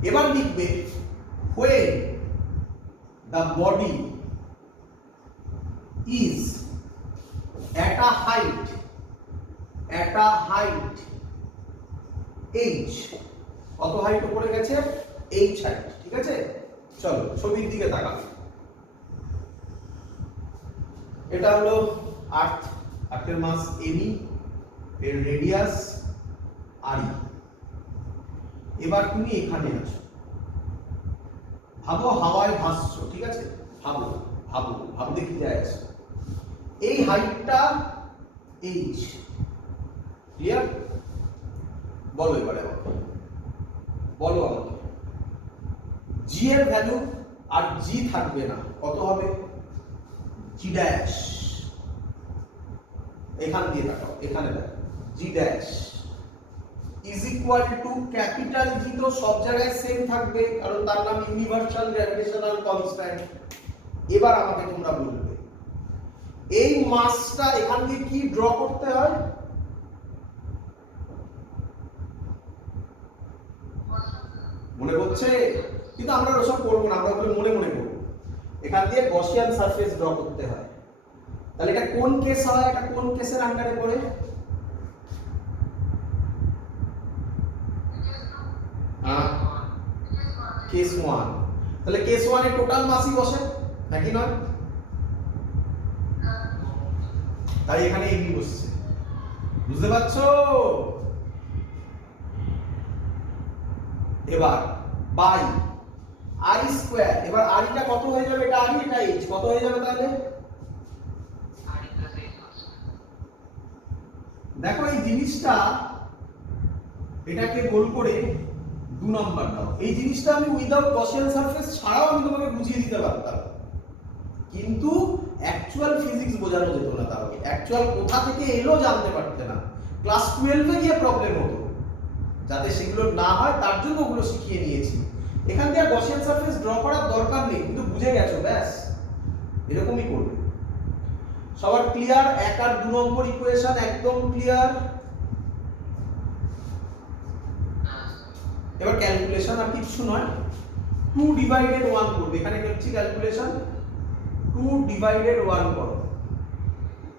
এবার লিখবে when the body is at a height h, কত হাইট উপরে গেছে? h height. ঠিক আছে, চলো ছবির দিকে তাকাও। এটা হলো আর্থ, আর্থের মাস me, এর রেডিয়াস re। এবার তুমি এখানে আছো, ভাবো হাওয়ায় ভাসছো। ঠিক আছে, ভাবো ভাবো ভাবতে কি যায় আছে। এই হাইটটা h, ক্লিয়ার? বলো এবারে বলো আমাকে, g এর ভ্যালু আর g থাকবে না, কত হবে? g dash. এখান দিয়ে তাকাও, এখানে দেখো g dash is equal to capital জি। তো সব জায়গায় সেম থাকবে, কারণ তার নাম ইউনিভার্সাল গ্র্যাভিটেশনাল কনস্ট্যান্ট। এবার আমাকে তোমরা বলবে এই মাসটা এখান দিয়ে কি ড্র করতে হয়? মনে করছে? কিন্তু আমরা ওসব করবো না, আমরা ওগুলো মনে মনে করবো। এখান দিয়ে গসিয়ান সারফেস ড্র করতে হয়। তাহলে এটা কোন কেস হয়? এটা কোন কেসের আন্ডারে পড়ে? কেস 1। তাহলে কেস 1 এর টোটাল মাসই বসে, নাকি নয়? তাই এখানে এমনি বসছে, বুঝতে পারছো? এবার বাই r স্কয়ার। এবার r টা কত হয়ে যাবে? এটা r, এটা h, কত হয়ে যাবে তাহলে? দেখো এই জিনিসটা, এটাকে গোল করে 2 নাম্বার দাও। এই জিনিসটা আমি উইদাউট গসিয়ান সারফেস ছাড়াও আমি তোমাকে বুঝিয়ে দিতে পারতাম, কিন্তু অ্যাকচুয়াল ফিজিক্স বোঝানো যেত না। তাহলে অ্যাকচুয়াল কোথা থেকে এলো জানতে পারতে না। ক্লাস 12 এ গিয়ে প্রবলেম হতো। যাতে সেগুলো না হয় তার জন্য ওগুলো শিখিয়ে নিয়েছি। এখান থেকে গসিয়ান সারফেস ড্র করার দরকার নেই, কিন্তু বুঝে গেছো, ব্যাস এরকমই করবে। সবার ক্লিয়ার? 1 আর 2 নম্বর ইকুয়েশন একদম ক্লিয়ার? এবার ক্যালকুলেশন আর কিছু নয়, 2 ডিভাইডেড 1 করবে। এখানে করছি ক্যালকুলেশন, 2 ডিভাইডেড 1 করো।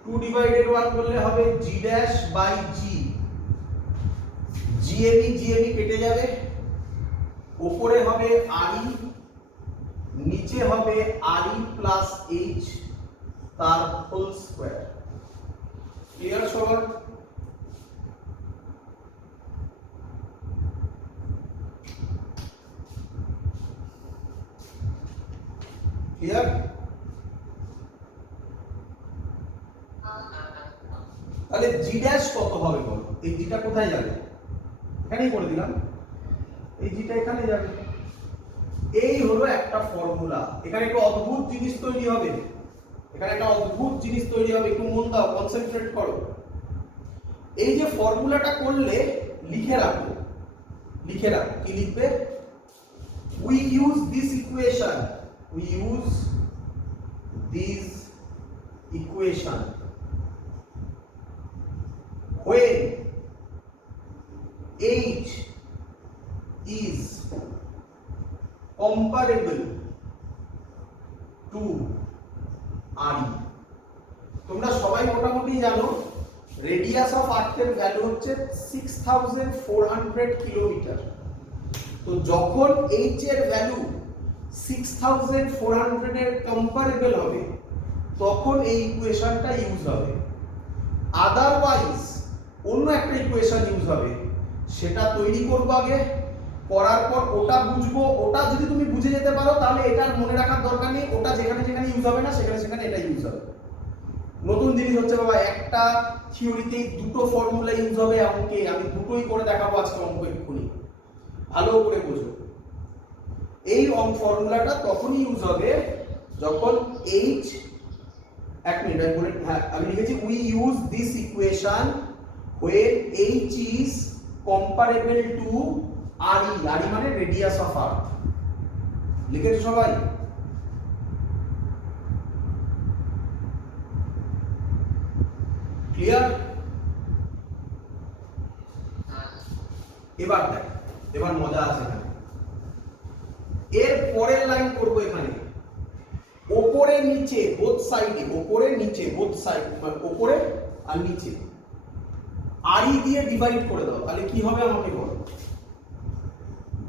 2 ডিভাইডেড 1 করলে হবে g dash by g। gme কেটে যাবে, উপরে হবে re, নিচে হবে re প্লাস h তার হোল স্কয়ার। ক্লিয়ার সবার? ক্লিয়ার? তাহলে g ড্যাশ কত হবে বলো? এই g টা কোথায় যাবে? এখানেই করে দিলাম, এই g টা এখানে যাবে। এই হলো একটা ফর্মুলা। এখানে একটা অদ্ভুত জিনিস তৈরি হবে, এখানে একটা অদ্ভুত জিনিস তৈরি হবে, একটু মন দাও, কনসেন্ট্রেট করো। এই যে ফর্মুলাটা করলে লিখে রাখো, লিখে রাখো। কি লিখবে? we use this equation when h is comparable to re। তোমরা সবাই মোটামুটি জানো রেডিয়াস অফ আর্থের ভ্যালু হচ্ছে 6400 কিলোমিটার। তো যখন h এর ভ্যালু 6400 এর কম্পারেবল হবে তখন এই ইকুয়েশনটা ইউজ হবে। আদারওয়াইজ অন্য একটা ইকুয়েশন ইউজ হবে, সেটা তৈরি করবো আগে, করার পর ওটা বুঝবো। ওটা যদি তুমি বুঝে যেতে পারো তাহলে এটা মনে রাখার দরকার নেই, ওটা যেখানে যেখানে ইউজ হবে না সেখানে সেখানে এটা ইউজ হবে। নতুন জিনিস হচ্ছে বাবা, একটা থিওরিতে দুটো ফর্মুলা ইউজ হবে অঙ্কে, আমি দুটোই করে দেখাবো আজকে অঙ্ক এক্ষুনি, ভালো করে বুঝো। এই ফর্মুলাটা তখনই ইউজ হবে যখন h, এক মিনিট আমি বলে, হ্যাঁ আমি লিখেছি we use this equation when h is comparable to RE, RE মানে রেডিয়াস অফ আর্থ। লিখেছো সবাই? ক্লিয়ার? এবার দেখ, এবার মজা আছে এখানে। এর পরের লাইন করব এখানে, ওপরে নিচে বোথ সাইডে, ওপরে নিচে বোথ সাইড, মানে ওপরে আর নিচে RE দিয়ে ডিভাইড করে দাও, তাহলে কি হবে আমাকে বলো।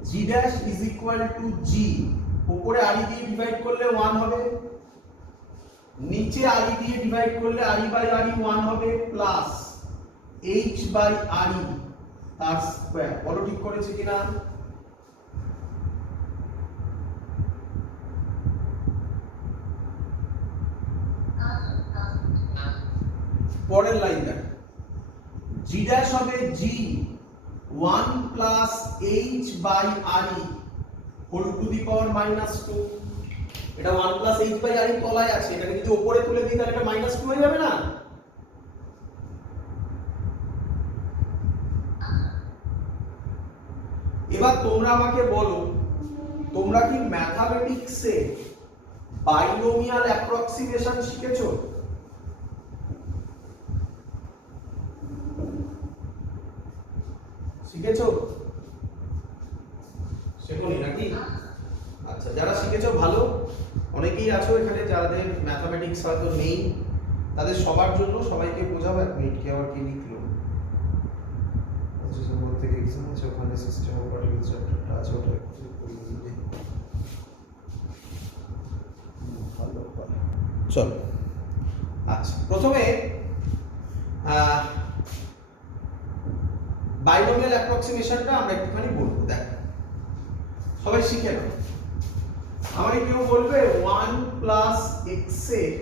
g dash is equal to g, উপরে RE দিয়ে ডিভাইড করলে 1 হবে, নিচে RE দিয়ে ডিভাইড করলে RE বাই RE 1 হবে, প্লাস h বাই RE তার স্কয়ার। বলো ঠিক করেছে কিনা? পরের লাইন দেখ, g ড্যাশ হবে g 1 plus h by RE whole to the power -2। এটা 1 প্লাস h বাই RE তলায় আছে, এটাকে যদি উপরে তুলে দিই তাহলে এটা -2 হয়ে যাবে না? এবার তোমরা আমাকে বলো, তোমরা কি ম্যাথমেটিক্সে বাইনোমিয়াল অ্যাপ্রক্সিমেশন শিখেছো? শিখেছো? শেখোনি নাকি? আচ্ছা, যারা শিখেছো ভালো, অনেকেই আছো এখানে যাদের ম্যাথমেটিক্স হয়তো নেই, তাদের সবার জন্য সবাইকে বোঝাবো। এক মিনিট, কি আবার কি লিখলো? আচ্ছা, সম্ভব থেকে এক্সাম আছে, ওখানে সিস্টেম অফ পার্টিকেলস চ্যাপ্টারটা আছে, ওটা একটু পড়ে নিলে ভালো হবে। চলো, আচ্ছা প্রথমে বাইনোমিয়াল অ্যাপ্রক্সিমেশনটা আমরা একটুখানি বলবো। দেখ সবাই শিখে নাও। আমাকে কেউ বলবে 1 প্লাস x এর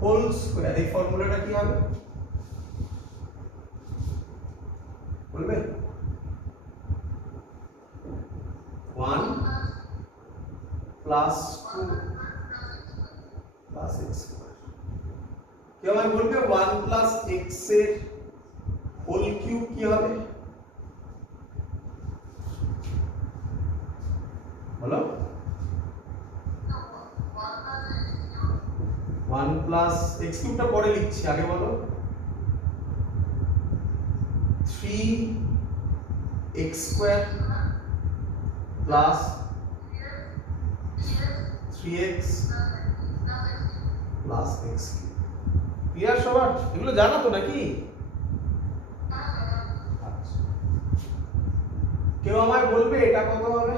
হোল স্কয়ার, এই ফর্মুলাটা কি হবে বলবে? 1 প্লাস 2 প্লাস x স্কয়ার। কেউ আমাকে বলবে 1 প্লাস x এর হোল কিউব কি হবে? বলো। 1 প্লাস x কিউবটা পরে লিখছি, আগে বলো। 3x square plus 3x plus x cube. Clear সবার? এগুলো জানা তো নাকি? আচ্ছা, কেউ আমায় বলবে এটা কত হবে?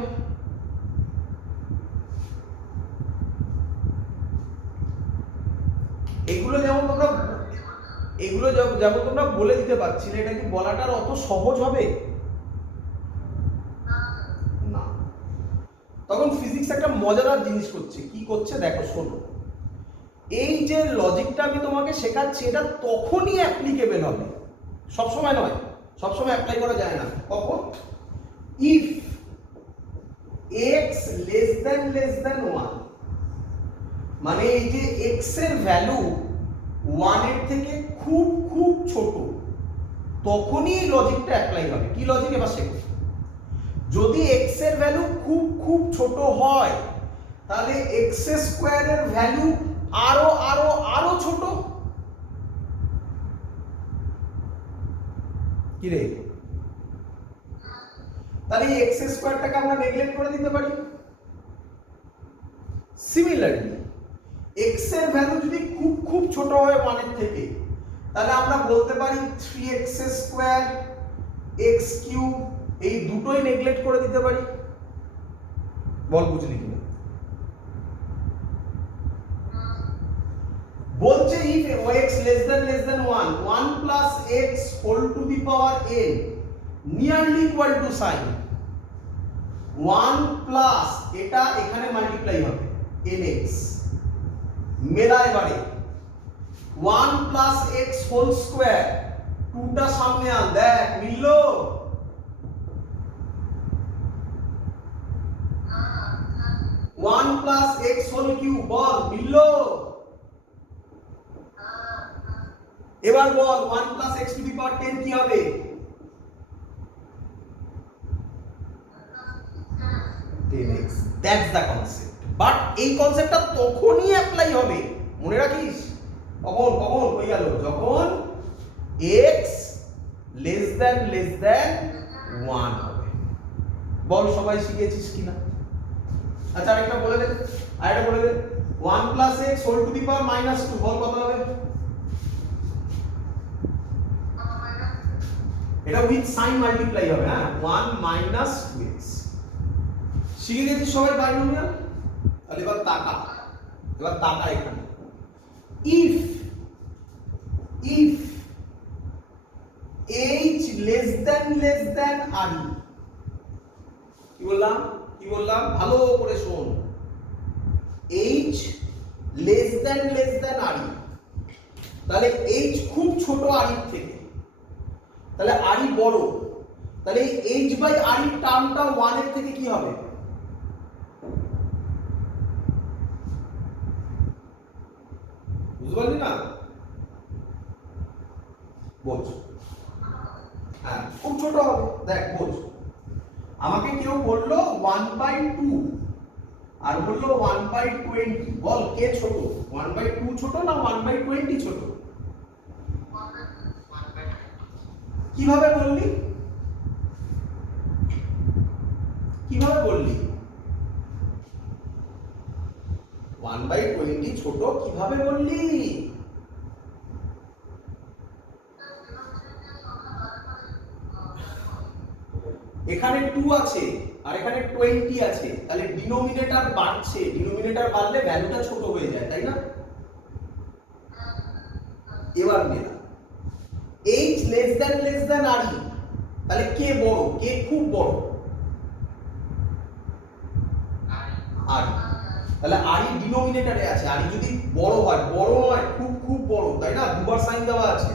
এগুলো যেমন তোমরা বলে দিতে পারছিলে, এটা কি বলাটার অত সহজ হবে না। তখন ফিজিক্স একটা মজাদার জিনিস করছে। কি করছে দেখো, শোনো। এই যে লজিকটা আমি তোমাকে শেখাচ্ছি, এটা তখনই অ্যাপ্লিকেবল হবে, সবসময় নয়, সবসময় অ্যাপ্লাই করা যায় না। কখন? ইফ x লেস দেন 1, মানে এই যে x এর ভ্যালু 1 এর থেকে খুব খুব ছোট, তখনই এই লজিকটা অ্যাপ্লাই হবে। কি লজিক এবার শেখো। যদি x এর ভ্যালু খুব খুব ছোট হয় তাহলে x স্কয়ার এর ভ্যালু আরো আরো আরো ছোট। কি রে? তাহলে এই x স্কয়ারটাকে আমরা নেগলেক্ট করে দিতে পারি। সিমিলারলি x এর ভ্যালু যদি খুব খুব ছোট হয় 1 এর থেকে, তাহলে আমরা বলতে পারি 3x² x³ এই দুটোই নেগলেক্ট করে দিতে পারি। বল বুঝলি কিনা? বলছে if x less than 1 1 plus x whole to the power n nearly equal to sin 1 plus এটা এখানে মাল্টিপ্লাই হবে nx মেলা এবারে 1 plus x whole square 2টা সামনে আন, দেখ মিললো? One plus X whole cube, বল মিললো? এবার বল 1 plus x to the power 10 কি হবে? That's the concept. বাট এই কনসেপ্টটা তখনই অ্যাপ্লাই হবে, মনে রাখিস। কখন কখন হয়ে গেল? যখন x লেস দ্যান 1 হবে। বল সবাই শিখেছিস কিনা? আচ্ছা আরেকটা বলে দে, 1 plus x whole to the power -2, বল কত হবে? এটা উইথ সাইন মাল্টিপ্লাই হবে, হ্যাঁ 1 - 2x। শিখে গেছিস সবাই বাইনোমিয়াল? তাহলে এবার তাকা এখানে। if h less than re, কি বললাম ভালো করে শোন। h less than re, তাহলে h খুব ছোট r এর থেকে, তাহলে r বড়, তাহলে h বাই r এর টার্মটা 1 এর থেকে কি হবে? বুঝতে পারলি না? বোঝ। হ্যাঁ খুব ছোট হবে, দেখ বোঝ। আমাকে কেউ বললো 1/2 আর বললো 1/20, বল কে ছোট? 1/2 ছোট না 1/20 ছোট? কিভাবে বললি? 1/20 ছোট কিভাবে বললি? এখানে 2 আছে আর এখানে 20 আছে, তাহলে ডিনোমিনেটর বাড়ছে, ডিনোমিনেটর বাড়লে ভ্যালুটা ছোট হয়ে যায়, তাই না? এবার মেলা h less than re, তাহলে কে বড়, কে খুব বড়? r। তাহলে r ডিনোমিনেটরে আছে, r যদি বড় হয়, বড় নয় খুব খুব বড়, তাই না? দুবার সাইন দেওয়া আছে,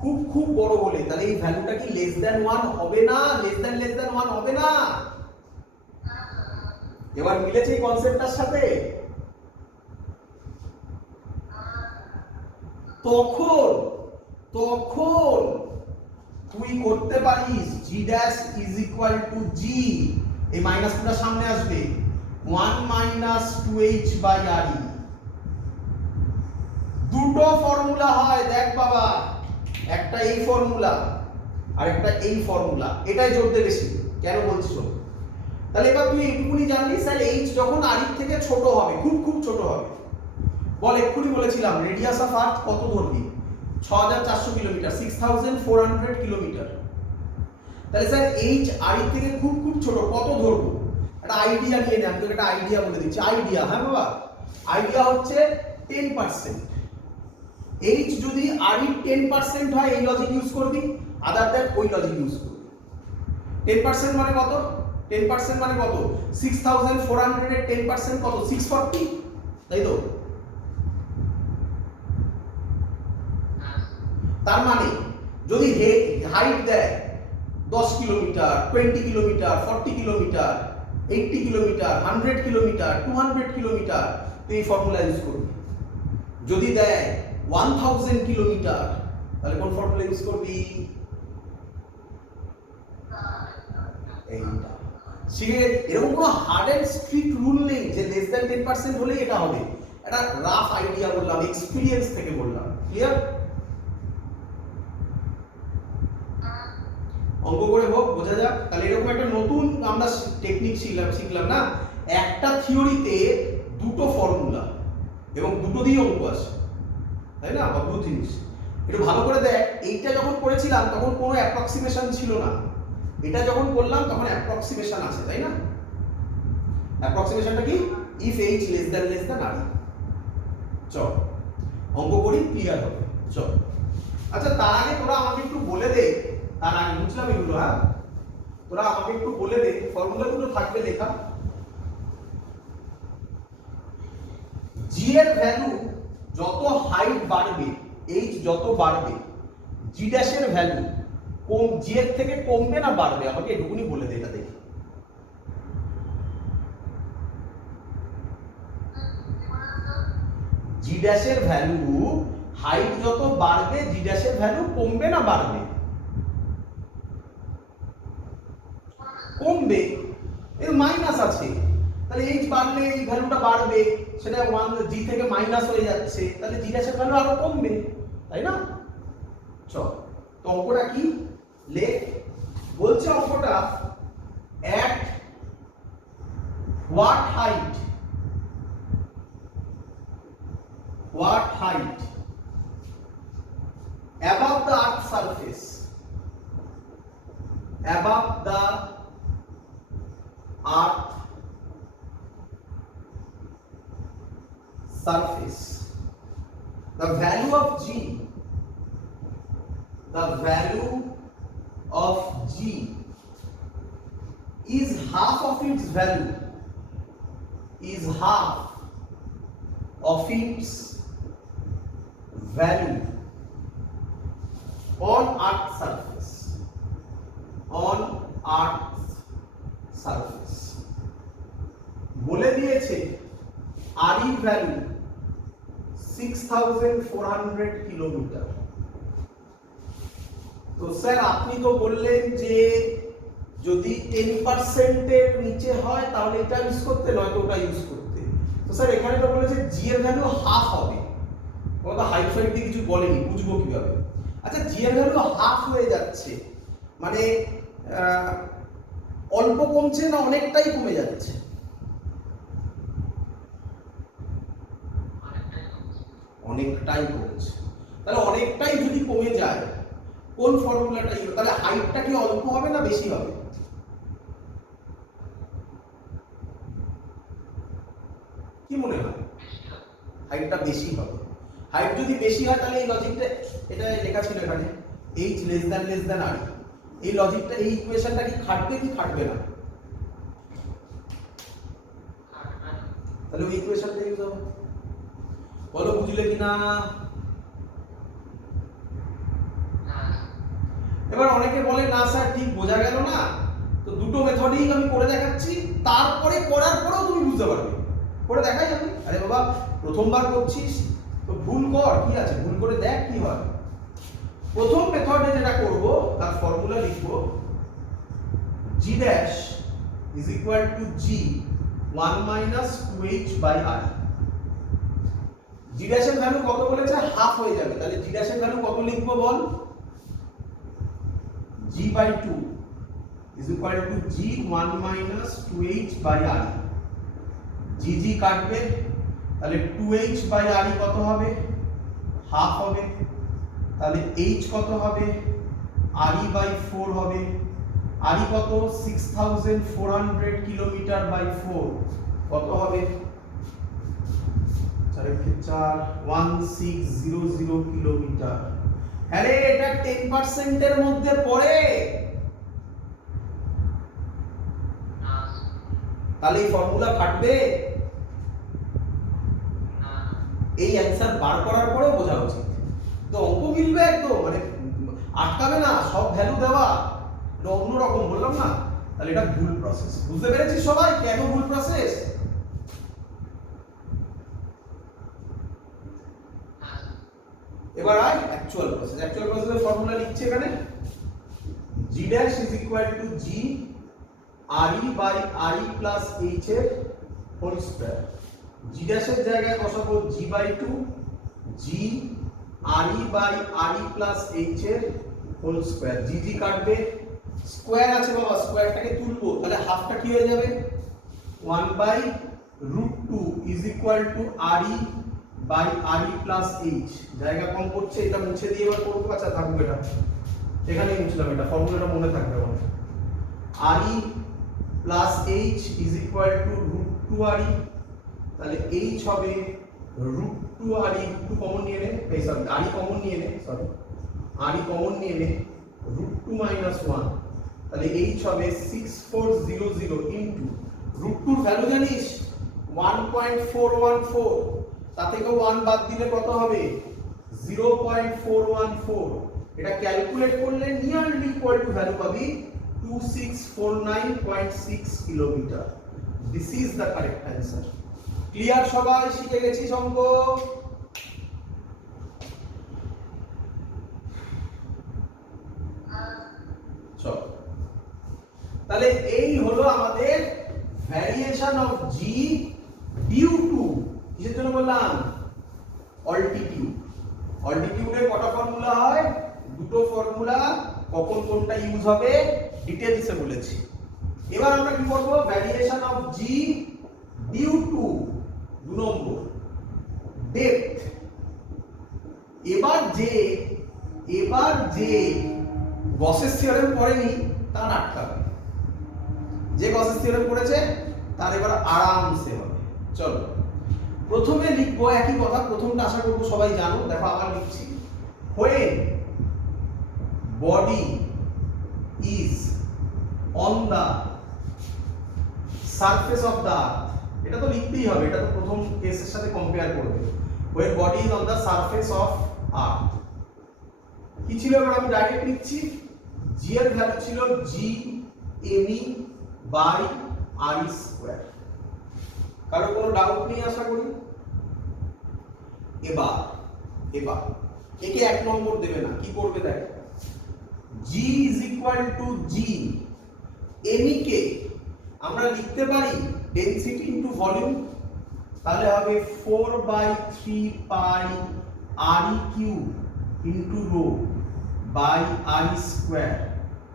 খুব খুব বড় হলে তাহলে এই ভ্যালুটা কি লেস দ্যান 1 হবে না? লেস দ্যান 1 হবে না? এবার মিলেছে এই কনসেপ্টটার সাথে? তখন তুই করতে পারিস g dash is equal to g, এই মাইনাসটা সামনে আসবে 1 - 2h বাই re। দুটো ফর্মুলা হয়, দেখ বাবা, একটা এই ফর্মুলা আর একটা এই ফর্মুলা, এটাই জোর দে বেশি। কেন বলছিস? তাহলে এবার তুই এইটুকুনি জানলি স্যার h যখন r এর থেকে ছোট হবে, খুব খুব ছোট হবে। বল এক্ষুনি বলেছিলাম রেডিয়াস অফ আর্থ কত ধরবি? 6400 কিলোমিটার, 6400 কিলোমিটার। তাহলে স্যার h r এর থেকে খুব খুব ছোট, কত ধরবো? একটা আইডিয়া নিয়ে নে, আমি তোকে একটা আইডিয়া বলে দিচ্ছি। আইডিয়া, হ্যাঁ বাবা, আইডিয়া হচ্ছে 10%। h যদি r এর 10% হয় এই লজিক ইউজ করবি, আদার দ্যাট ওই লজিক ইউজ করবি। 10% মানে কত? 10% মানে কত? 6400 এর 10% কত? 640, তাই তো? তার মানে যদি হাইট দেয় 10 kilometre, 20 kilometre, 40 kilometre, 80 kilometre, 100 kilometre, 200 kilometre, তুই এই ফর্মুলা ইউজ করবি। যদি দেয় 1000 কিলোমিটার, তাহলে কোন ফর্মুলা ইউজ করবি? এইটা। শিখে এরকম কোনো হার্ড এন্ড স্ট্রিক্ট রুল নেই যে লেস দ্যান 10% হলেই এটা হবে। এটা রাফ আইডিয়া বললাম, এক্সপেরিয়েন্স থেকে বললাম। ক্লিয়ার? অঙ্ক করে হোক, বোঝা যাক। তাহলে এরকম একটা নতুন আমরা টেকনিক শিখলাম না, একটা থিওরিতে দুটো ফর্মুলা এবং দুটো দিয়ে অঙ্ক আসে, তাই না? অদ্ভুত জিনিস। একটু ভালো করে দেখ, এইটা যখন করেছিলাম তখন কোনো অ্যাপ্রক্সিমেশন ছিল না, এটা যখন করলাম তখন অ্যাপ্রক্সিমেশন আছে, তাই না? অ্যাপ্রক্সিমেশনটা কি? ইফ এইচ লেস দ্যান আর। চল অঙ্ক করি, ক্লিয়ার হবে। চল আচ্ছা, তার আগে তোরা আমাকে একটু বলে দে, তার আগে বুঝলাম এগুলো, হ্যাঁ তোরা আমাকে একটু বলে দে, ফর্মুলাগুলো থাকবে লেখা। জি এর ভ্যালু যত হাইট বাড়বে, এইচ যত বাড়বে, জি ড্যাশের ভ্যালু জি এর থেকে কমবে না বাড়বে? আমাকে এটুকুনি বলে দে, এটা দেখি। জি ড্যাশের ভ্যালু হাইট যত বাড়বে, জি ড্যাশের ভ্যালু কমবে না বাড়বে? কমবে, এর মাইনাস আছে, তাহলে এইচ বাড়লে এই ভ্যালুটা বাড়বে, সেটা 1 জি থেকে মাইনাস হয়ে যাচ্ছে, তাহলে জি ড্যাশের ভ্যালু আরো কমবে, তাই না? চল তো অঙ্কটা কি লেখ, বলছে অঙ্কটা at what height above the earth surface, above the earth surface, the value of g is half of its value, on earth surface, বলে দিয়েছে আর ই ভ্যালু 6400 কিলোমিটার। তো স্যার আপনি তো বললেন যে যদি 10% এর নিচে হয় তাহলে এটা ইউজ করতে, নয়তো ওটা ইউজ করতে। তো স্যার এখানে তো বলেছে জি এর ভ্যালু হাফ হবে, ওটা হাইট ফাইট দিয়ে কিছু বলেনি, বুঝবো কিভাবে? আচ্ছা জি এর ভ্যালু হাফ হয়ে যাচ্ছে মানে অল্প কমছে না অনেকটাই কমে যাচ্ছে? অনেকটাই কমছে। তাহলে অনেকটাই যদি কমে যায়, কোন ফর্মুলাটা ইউজ, তাহলে হাইটটা কি অল্প হবে না বেশি হবে? কি মনে হয়? হাইটটা বেশি হবে। হাইট যদি বেশি হয় তাহলে এই লজিকটা, এটা লেখা ছিল এখানে h লেস দ্যান r, এই লজিকটা, এই ইকুয়েশনটা কি খাটবে কি খাটবে না? তাহলে ওই ইকুয়েশনটা ইউজ হবে। বলো বুঝলে কিনা? এবার অনেকে বলে না স্যার ঠিক বোঝা গেল না, তো দুটো মেথডেই আমি করে দেখাচ্ছি, তারপরে করার পরেও তুমি বুঝতে পারবে। করে দেখাই আমি। আরে বাবা প্রথমবার করছিস তো ভুল কর, কি আছে, ভুল করে দেখ কি হয়। প্রথম মেথডে যেটা করব, তার ফর্মুলা লিখব g dash is equal to g 1 minus 2h by r। g ড্যাশের ভ্যালু কত বলেছে? হাফ হয়ে যাবে, তাহলে g ড্যাশের ভ্যালু কত লিখব বল? g by 2 is equal to g 1 minus 2h by r। g কাটবে, তাহলে 2h by r কত হবে? হাফ হবে, তাহলে h কত হবে? r by 4 হবে। r কত? 6400 কিলোমিটার বাই 4 কত হবে? 1600 কিলোমিটার। আরে এটা 10% এর মধ্যে পড়ে, তাহলে এই ফর্মুলা খাটবে? এই অ্যানসার বার করার পরেও বোঝা উচিত, তো অঙ্ক মিলবে একদম, মানে আটকাবে না, সব ভ্যালু দেওয়া, এটা অন্যরকম বললাম না। তাহলে এটা ভুল প্রসেস, বুঝতে পেরেছিস সবাই কেন ভুল প্রসেস? এবার আয় অ্যাকচুয়াল প্রসেস। অ্যাকচুয়াল প্রসেসের ফর্মুলা লিখছি এখানে, g dash is equal to g re by re plus h এর হোল স্কয়ার। g ড্যাশের জায়গায় বসাবো g by 2 g re by re plus h এর হোল স্কয়ার। g কাটবে, স্কয়ার আছে বাবা, স্কয়ারটাকে তুলবো, তাহলে হাফটা কি হয়ে যাবে? 1 by √2 is equal to re by r E plus h. জায়গা কম করছে, এটা মুছে দিয়ে এবার করবো। আচ্ছা থাকুক, এটা এখানেই মুছলাম, এটা ফর্মুলাটা মনে থাকবে আমার। R E plus H is equal to root two R E. তাহলে এইচ হবে root two R E, two common নিয়ে নে, এই সরি আর ই কমন নিয়ে নে, সরি আর ই কমন নিয়ে নে, রুট টু মাইনাস ওয়ান। তাহলে এইচ হবে 6400 ইন্টু রুট টুর ভ্যালু জানিস 1.414, তা থেকে 1 বাদ দিলে কত হবে 0.414। এটা ক্যালকুলেট করলে নিয়ারলি ইকুয়াল টু ভ্যালু পাবি 2649.6 kilometre. This is the correct answer. Clear? সবাই শিখে গেছিস অঙ্ক? চল, তাহলে এই হলো আমাদের variation of g due to, কিসের জন্য বললাম, অল্টিটিউড। অল্টিটিউডের কটা ফর্মুলা হয়? দুটো ফর্মুলা। কখন কোনটা ইউজ হবে ডিটেইলসে বলেছি। এবার আমরা কি করব, variation of g due to 2 number depth. এবার যে গসের থিওরেম পড়েনি তার আটকাবে, যে গসের থিওরেম পড়েছে তার এবার আরামসে হবে। চলো প্রথমে লিখবো একই কথা, প্রথমটা আশা করবো সবাই জানো। দেখো আবার লিখছি, when body is on the surface of the earth, এটা তো লিখতেই হবে, এটা তো প্রথম কেসের সাথে কম্পেয়ার করবে। when body is on the surface of earth কি ছিল, এবার আমি ডাইরেক্ট লিখছি, জি এর ভ্যালু ছিল G M I by R square. কারো কোনো ডাউট নেই আশা করি? এবার একে 1 নম্বর দেবে না, কি করবে দেখ, G is equal to G M E কে আমরা লিখতে পারি ডেনসিটি ইনটু ভলিউম। তাহলে হবে 4/3 pi R E cube into rho by R square.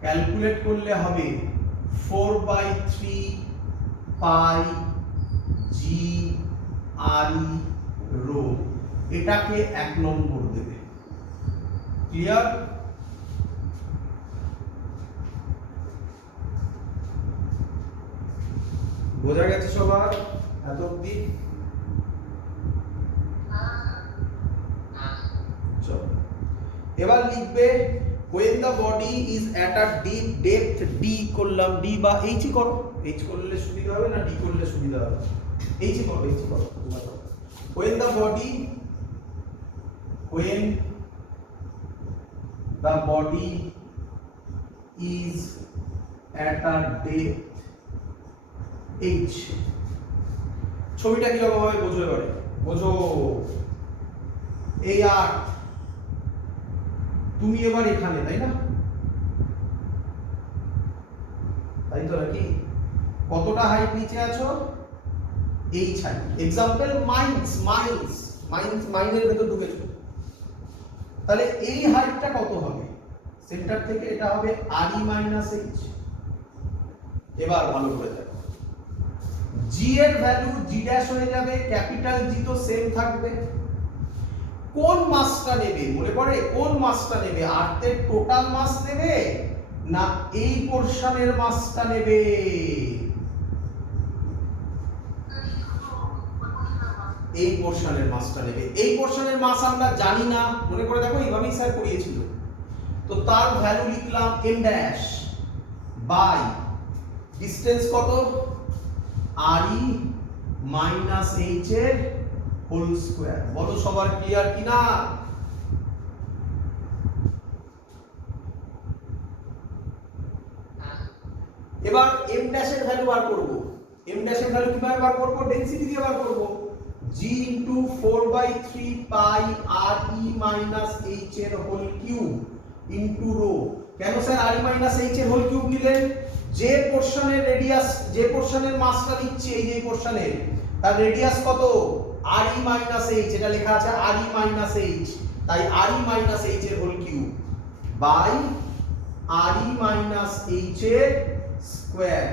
Calculate করলে হবে 4/3 পাই জি আর ই রো। এটাকে 1 নম্বর দেবে। ক্লিয়ার? বোঝা গেছে সবার এত অবধি? চলো এবার লিখবে when the body is at a deep depth d, করলাম d বা h করো, h করলে সুবিধা হবে না d করলে সুবিধা হবে, h করো when the body is at a depth h, ছবিটা কি রকম হবে বোঝো। এবারে বোঝো, এই আর তুমি এবার এখানে, তাই না? তাই তো নাকি? কতটা হাইট নিচে আছো? H height. এক্সাম্পল মাইনের ভেতর ঢুকেছো, তাহলে এই হাইটটা কত হবে? সেন্টার থেকে এটা হবে আর ই মাইনাস এইচ। এবার ভালো করে দেখো, জি এর ভ্যালু জি ড্যাশ হয়ে যাবে, ক্যাপিটাল জি তো সেম থাকবে। কোন মাসটা নেবে মনে পড়ে? কোন মাসটা নেবে? আর্থের টোটাল মাস নেবে না এই পোরশনের মাসটা নেবে? এই পোরশনের মাসটা নেবে। এই পোরশনের মাস আমরা জানি না, মনে করে দেখো এইভাবেই স্যার করিয়েছিল। তো তার ভ্যালু লিখলাম এম ড্যাশ বাই ডিসটেন্স কত, আর ই মাইনাস এইচ এর হোল স্কয়ার। বলো সবার ক্লিয়ার কিনা? এবার এম ড্যাশ এর ভ্যালু বার করব। এম ড্যাশ এর ভ্যালু কিভাবে বার করব? ডেনসিটি দিয়ে বার করব। g into 4/3 pi R e minus h এর হোল কিউব ইনটু রো। কেন স্যার আর ই মাইনাস এইচ এর হোল কিউব নিলেন? যে পোরশনের রেডিয়াস, যে পোরশনের মাসটা দিচ্ছি, এই যে পোরশনের, তার রেডিয়াস কত? আর ই মাইনাস এইচ, এটা লেখা আছে আর ই মাইনাস এইচ, তাই আর ই মাইনাস এইচ এর whole cube by r e minus h এর স্কয়ার।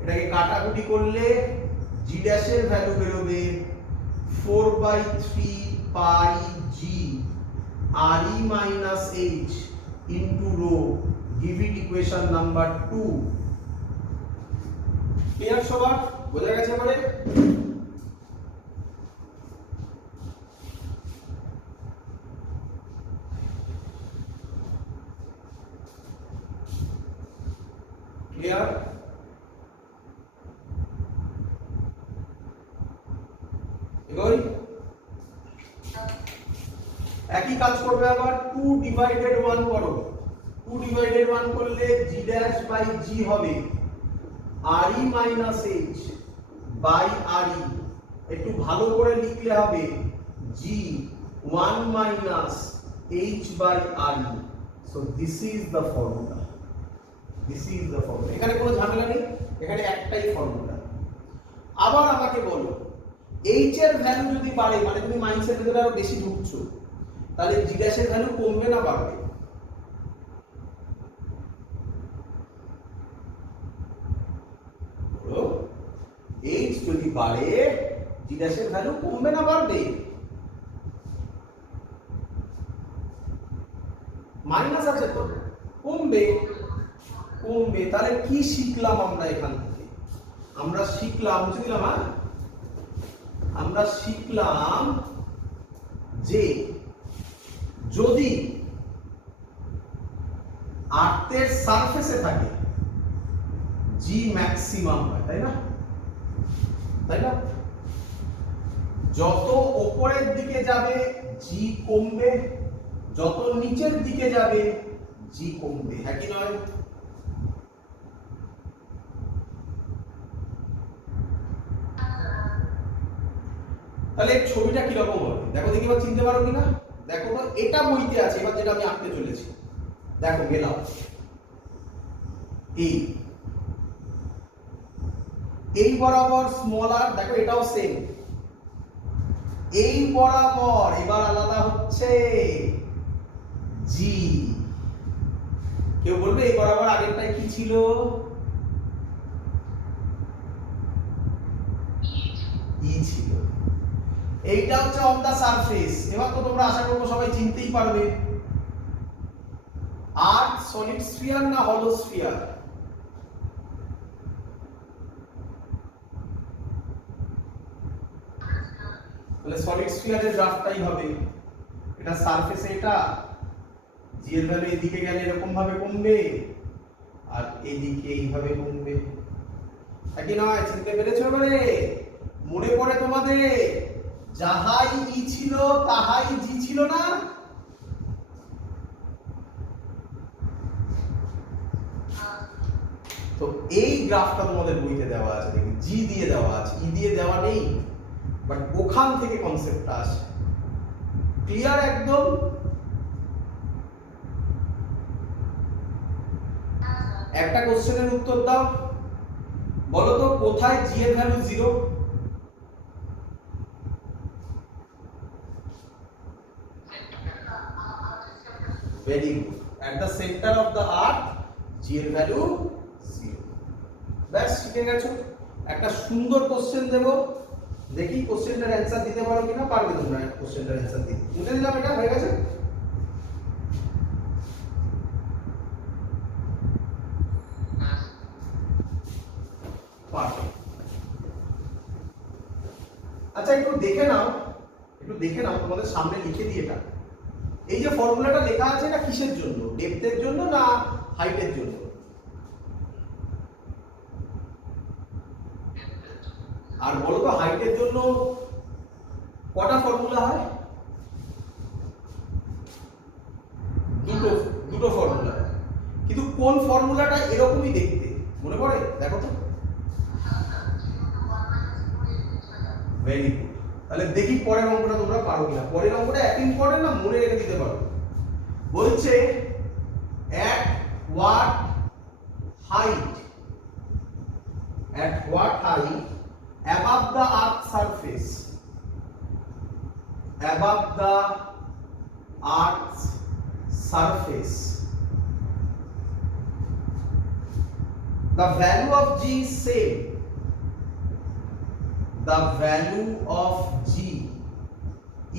এটাকে কাটাকুটি করলে জি ড্যাশ এর ভ্যালু বেরোবে 4/3 pi g re minus h into rho, give it equation number 2. Clear সবার? বোঝা গেছে এবারে? ক্লিয়ার? এগোই। একই কাজ করবে আবার 2 ডিভাইডেড 1 করো। 2 ডিভাইডেড 1 করলে g ড্যাশ বাই g হবে re minus h by re। একটু ভালো করে লিখলে হবে g 1 minus h by re। So this is the formula. This is the formula. এখানে কোনো ঝামেলা নেই, এখানে একটাই ফর্মুলা। আবার আমাকে বলো h এর ভ্যালু যদি বাড়ে, মানে তুমি মাইনাসের ভেতরে আরো বেশি ঢুকছো, তাহলে g ড্যাশের ভ্যালু কমবে না বাড়বে? বলো, h যদি বাড়ে g ড্যাশের ভ্যালু কমবে না বাড়বে? মাইনাস আছে তো, কমবে। কমবে। তাহলে কি শিখলাম আমরা এখান থেকে? আমরা শিখলাম, বুঝে দিলাম, হ্যাঁ, আমরা শিখলাম যে যদি আর্থের সারফেসে থাকে জি ম্যাক্সিমাম হয়, তাই না? তাই না? যত উপরের দিকে যাবে জি কমবে, যত নিচের দিকে যাবে জি কমবে, হ্যাঁ কি নয়? তাহলে ছবিটা কিরকম হবে দেখো দেখি, এবার চিনতে পারো কিনা দেখো তো। এটা বইতে আছে, এবার যেটা আমি আঁকতে চলেছি দেখো, মেলাও। এই বরাবর স্মল আর, দেখো এটাও সেম। এই বরাবর এবার আলাদা হচ্ছে জি। কেউ বলবে এই বরাবর আগেরটাই কি ছিল? ই ছিল। এইটা হচ্ছে অন দা সারফেস। এবার তো তোমরা আশা করবো সবাই চিনতেই পারবে আর্থ সলিড স্ফিয়ার না হলো স্ফিয়ার। তাহলে সলিড স্ফিয়ারের গ্রাফটাই হবে এটা। সারফেসে এটা জি এর ভ্যালু এদিকে গেলে এরকম ভাবে কমবে, আর এদিকে এইভাবে কমবে, একই নয়? চিনতে পেরেছো এবারে? মনে পড়ে তোমাদের যাহাই ই ছিল তাহাই জি ছিল না? তো এই গ্রাফটা তোমাদের বইতে দেওয়া আছে, দেখি জি দিয়ে দেওয়া আছে, ই দিয়ে দেওয়া নেই, বাট ওখান থেকে কনসেপ্টটা আসে। ক্লিয়ার একদম? একটা কোশ্চেনের উত্তর দাও, বলো তো কোথায় জি এর value 0? Very good. At the centre of the earth G এর ভ্যালু 0। ব্যাস শিখে গেছো। একটা সুন্দর কোশ্চেন দেব, দেখি কোশ্চেনটার অ্যানসার দিতে পারো কিনা। পারবে তোমরা কোশ্চেনটার অ্যানসার দিতে। বুঝে দিলাম, এটা হয়ে গেছে। আচ্ছা একটু দেখে নাও, একটু দেখে নাও, তোমাদের সামনে লিখে দিয়ে এটা। এই যে ফর্মুলাটা লেখা আছে এটা কিসের জন্য? ডেপথের জন্য না হাইটের জন্য? আর বলো তো হাইটের জন্য কটা ফর্মুলা হয়? দুটো ফর্মুলা। কিন্তু কোন ফর্মুলাটা এরকমই দেখতে মনে পড়ে? দেখো তো। Very good. তাহলে দেখি পরের অঙ্কটা তোমরা পারো কিনা। পরের অঙ্কটা এক ইম্পর্টেন্ট না, মনে রেখে দিতে পারো। বলছে at what height above the earth surface, above the earth's surface the value of G is same, the value of G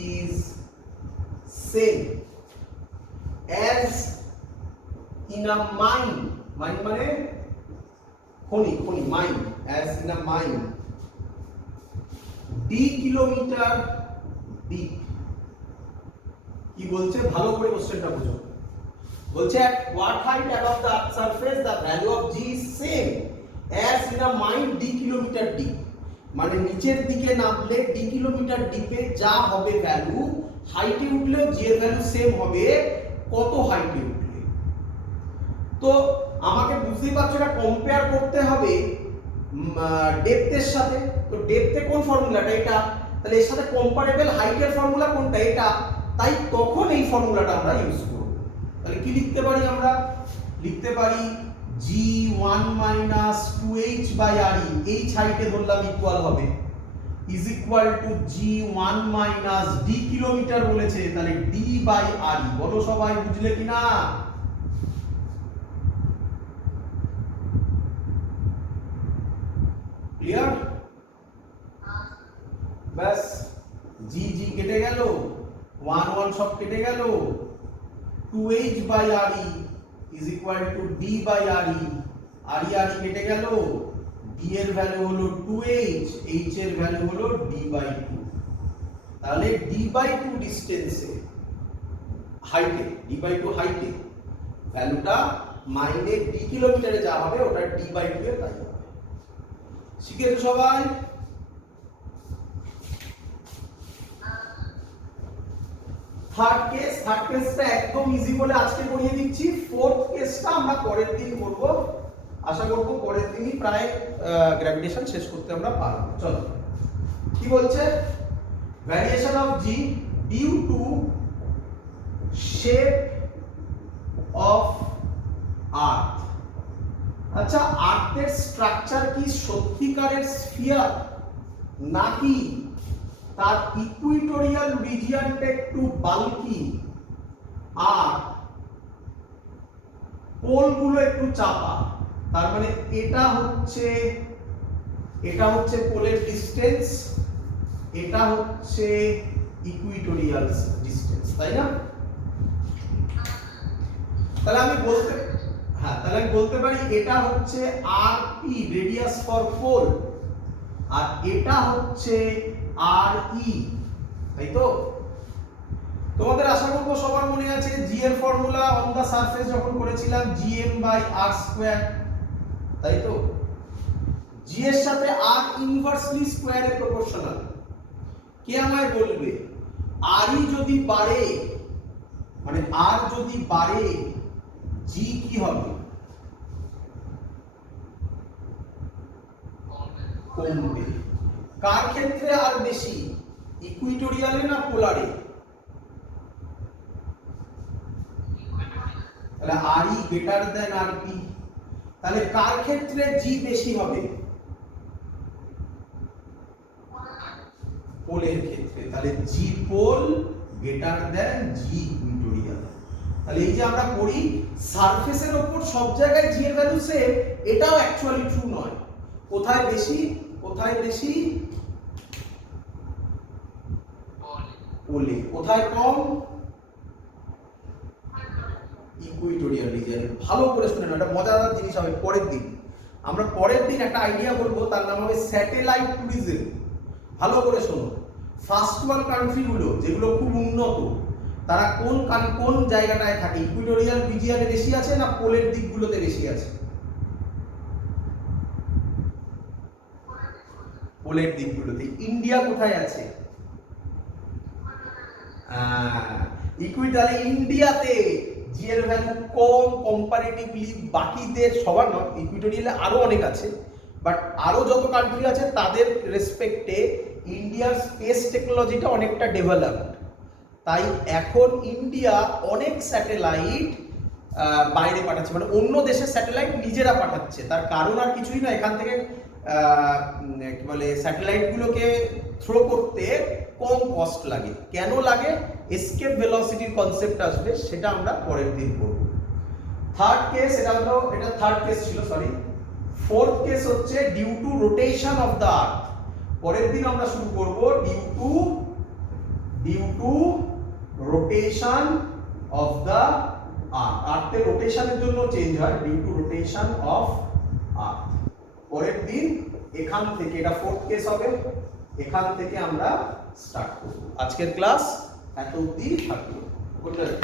is same as in a mine মানে খনি mine, as in a mine, d kilometre deep। কি বলছে ভালো করে কোশ্চেনটা বুঝো। বলছে at what height above the earth surface the value of g is same as in a mine d kilometre deep, মানে নিচের দিকে নামলে d কিলোমিটার ডিপে যা হবে ভ্যালু, হাইটে উঠলেও g এর ভ্যালু সেম হবে কত হাইটে উঠলে। তো আমাকে বুঝতেই পারছো এটা কম্পেয়ার করতে হবে ডেপথের সাথে। তো ডেপথে কোন ফর্মুলাটা এটা, তাহলে এর সাথে কম্পারেবল হাইটের ফর্মুলা কোনটা এটা, তাই তখন এই ফর্মুলাটা আমরা ইউজ করব। তাহলে কি লিখতে পারি আমরা, লিখতে পারি g1 - 2h/re, h হাইটে ধরলাম ইকুয়াল হবে, is equal two g1 - d kilometre বলেছে, তাহলে d/re। বলো সবাই বুঝলে কিনা? ক্লিয়ার? ব্যাস, জি জি কেটে গেল, 1 1 সব কেটে গেল, 2h/re is equal to d/re, re কেটে গেল, d এর ভ্যালু হলো 2h, h এর ভ্যালু হলো d/2। তাহলে d/2 ডিসটেন্সে হাইটে, d/2 হাইটে ভ্যালুটা মাইনে d কিলোমিটারে যা হবে ওটা d/2 এ তাই হবে। শিখেছো সবাই? থার্ড কেসটা একদম ইজি বলে আজকে করিয়ে দিচ্ছি। ফোর্থ কেসটা আমরা পরের দিন করব, আশা করব পরের দিনই প্রায় গ্র্যাভিটেশন শেষ করতে আমরা পারবো। চলো কি বলছে, variation of g due to shape of earth. আচ্ছা, আর্থের স্ট্রাকচার কি সত্যিকারের স্ফিয়ার নাকি তার ইকুইটোরিয়াল রিজিয়নটা একটু বাল্কি আর পোলগুলো একটু চাপা? তার মানে এটা হচ্ছে পোলের ডিসটেন্স, এটা হচ্ছে ইকুইটোরিয়াল ডিসটেন্স, তাই না? তাহলে আমি বলতে পারি এটা হচ্ছে আরপি, রেডিয়াস ফর পোল, আর এটা হচ্ছে RE, তাই তো? তোমাদের আশা করবো সবার মনে আছে জি এর ফর্মুলা অন দা সারফেস যখন করেছিলাম gm/r², তাই তো? জি এর সাথে r ইনভার্সলি স্কয়ারে প্রপোর্শনাল। কে আমায় বলবে RE যদি বাড়ে, মানে r যদি বাড়ে g কি হবে? কমবে। কার ক্ষেত্রে আর বেশি, ইকুইটোরিয়ালে না পোলারে? তাহলে RE গ্রেটার দেন RP, তাহলে কার ক্ষেত্রে G বেশি হবে? পোলের ক্ষেত্রে। তাহলে G pole greater than G equatorial. তাহলে এই যে আমরা পড়ি সারফেসের উপর সব জায়গায় G এর ভ্যালু সেম, এটাও অ্যাকচুয়ালি ট্রু নয়। কোথায় বেশি, কোথায় বেশি? পোলে। কোথায় কম? Equatorial region. ভালো করে শুনে নাও, এটা মজাদার জিনিস হবে পরের দিন। আমরা পরের দিন একটা আইডিয়া করব, তার নাম হবে স্যাটেলাইট ট্যুরিজম। ভালো করে শোনো। ফার্স্ট ওয়ার্ল্ড কান্ট্রিগুলো যেগুলো খুব উন্নত, তারা কোন জায়গাটায় থাকে? ইকুইটোরিয়াল রিজিয়নে বেশি আছে না পোলের দিকগুলোতে বেশি আছে? পোলের দিকগুলোতে। ইন্ডিয়া কোথায় আছে? ইকুইটালি ইন্ডিয়াতে জি এর ভ্যালু কম কম্পারেটিভলি বাকিদের সবার নয়, ইকুইটোরিয়ালে আরো অনেক আছে, বাট আরো যত কান্ট্রি আছে তাদের রেসপেক্টে ইন্ডিয়ার স্পেস টেকনোলজিটা অনেকটা ডেভেলপড। তাই এখন ইন্ডিয়া অনেক স্যাটেলাইট বাইরে পাঠাচ্ছে, মানে অন্য দেশের স্যাটেলাইট নিজেরা পাঠাচ্ছে। তার কারণ আর কিছুই না, এখান থেকে কি বলে স্যাটেলাইটগুলোকে থ্রো করতে কম কস্ট লাগে। কেন লাগে? এসকেপ ভেলোসিটির কনসেপ্ট আসবে, সেটা আমরা পরের দিন করব। থার্ড কেস, এটা থার্ড কেস ছিল, সরি। ফোর্থ কেস হচ্ছে due to rotation of the earth. পরের দিন আমরা শুরু করব due to due to rotation of the earth. আর্থের রোটেশনের জন্য চেঞ্জ হয়, due to rotation of earth. পরের দিন এখান থেকে, এটা ফোর্থ কেস হবে, এখান থেকে আমরা স্টার্ট করব। আজকের ক্লাস এত অবধি থাকলো। Good night.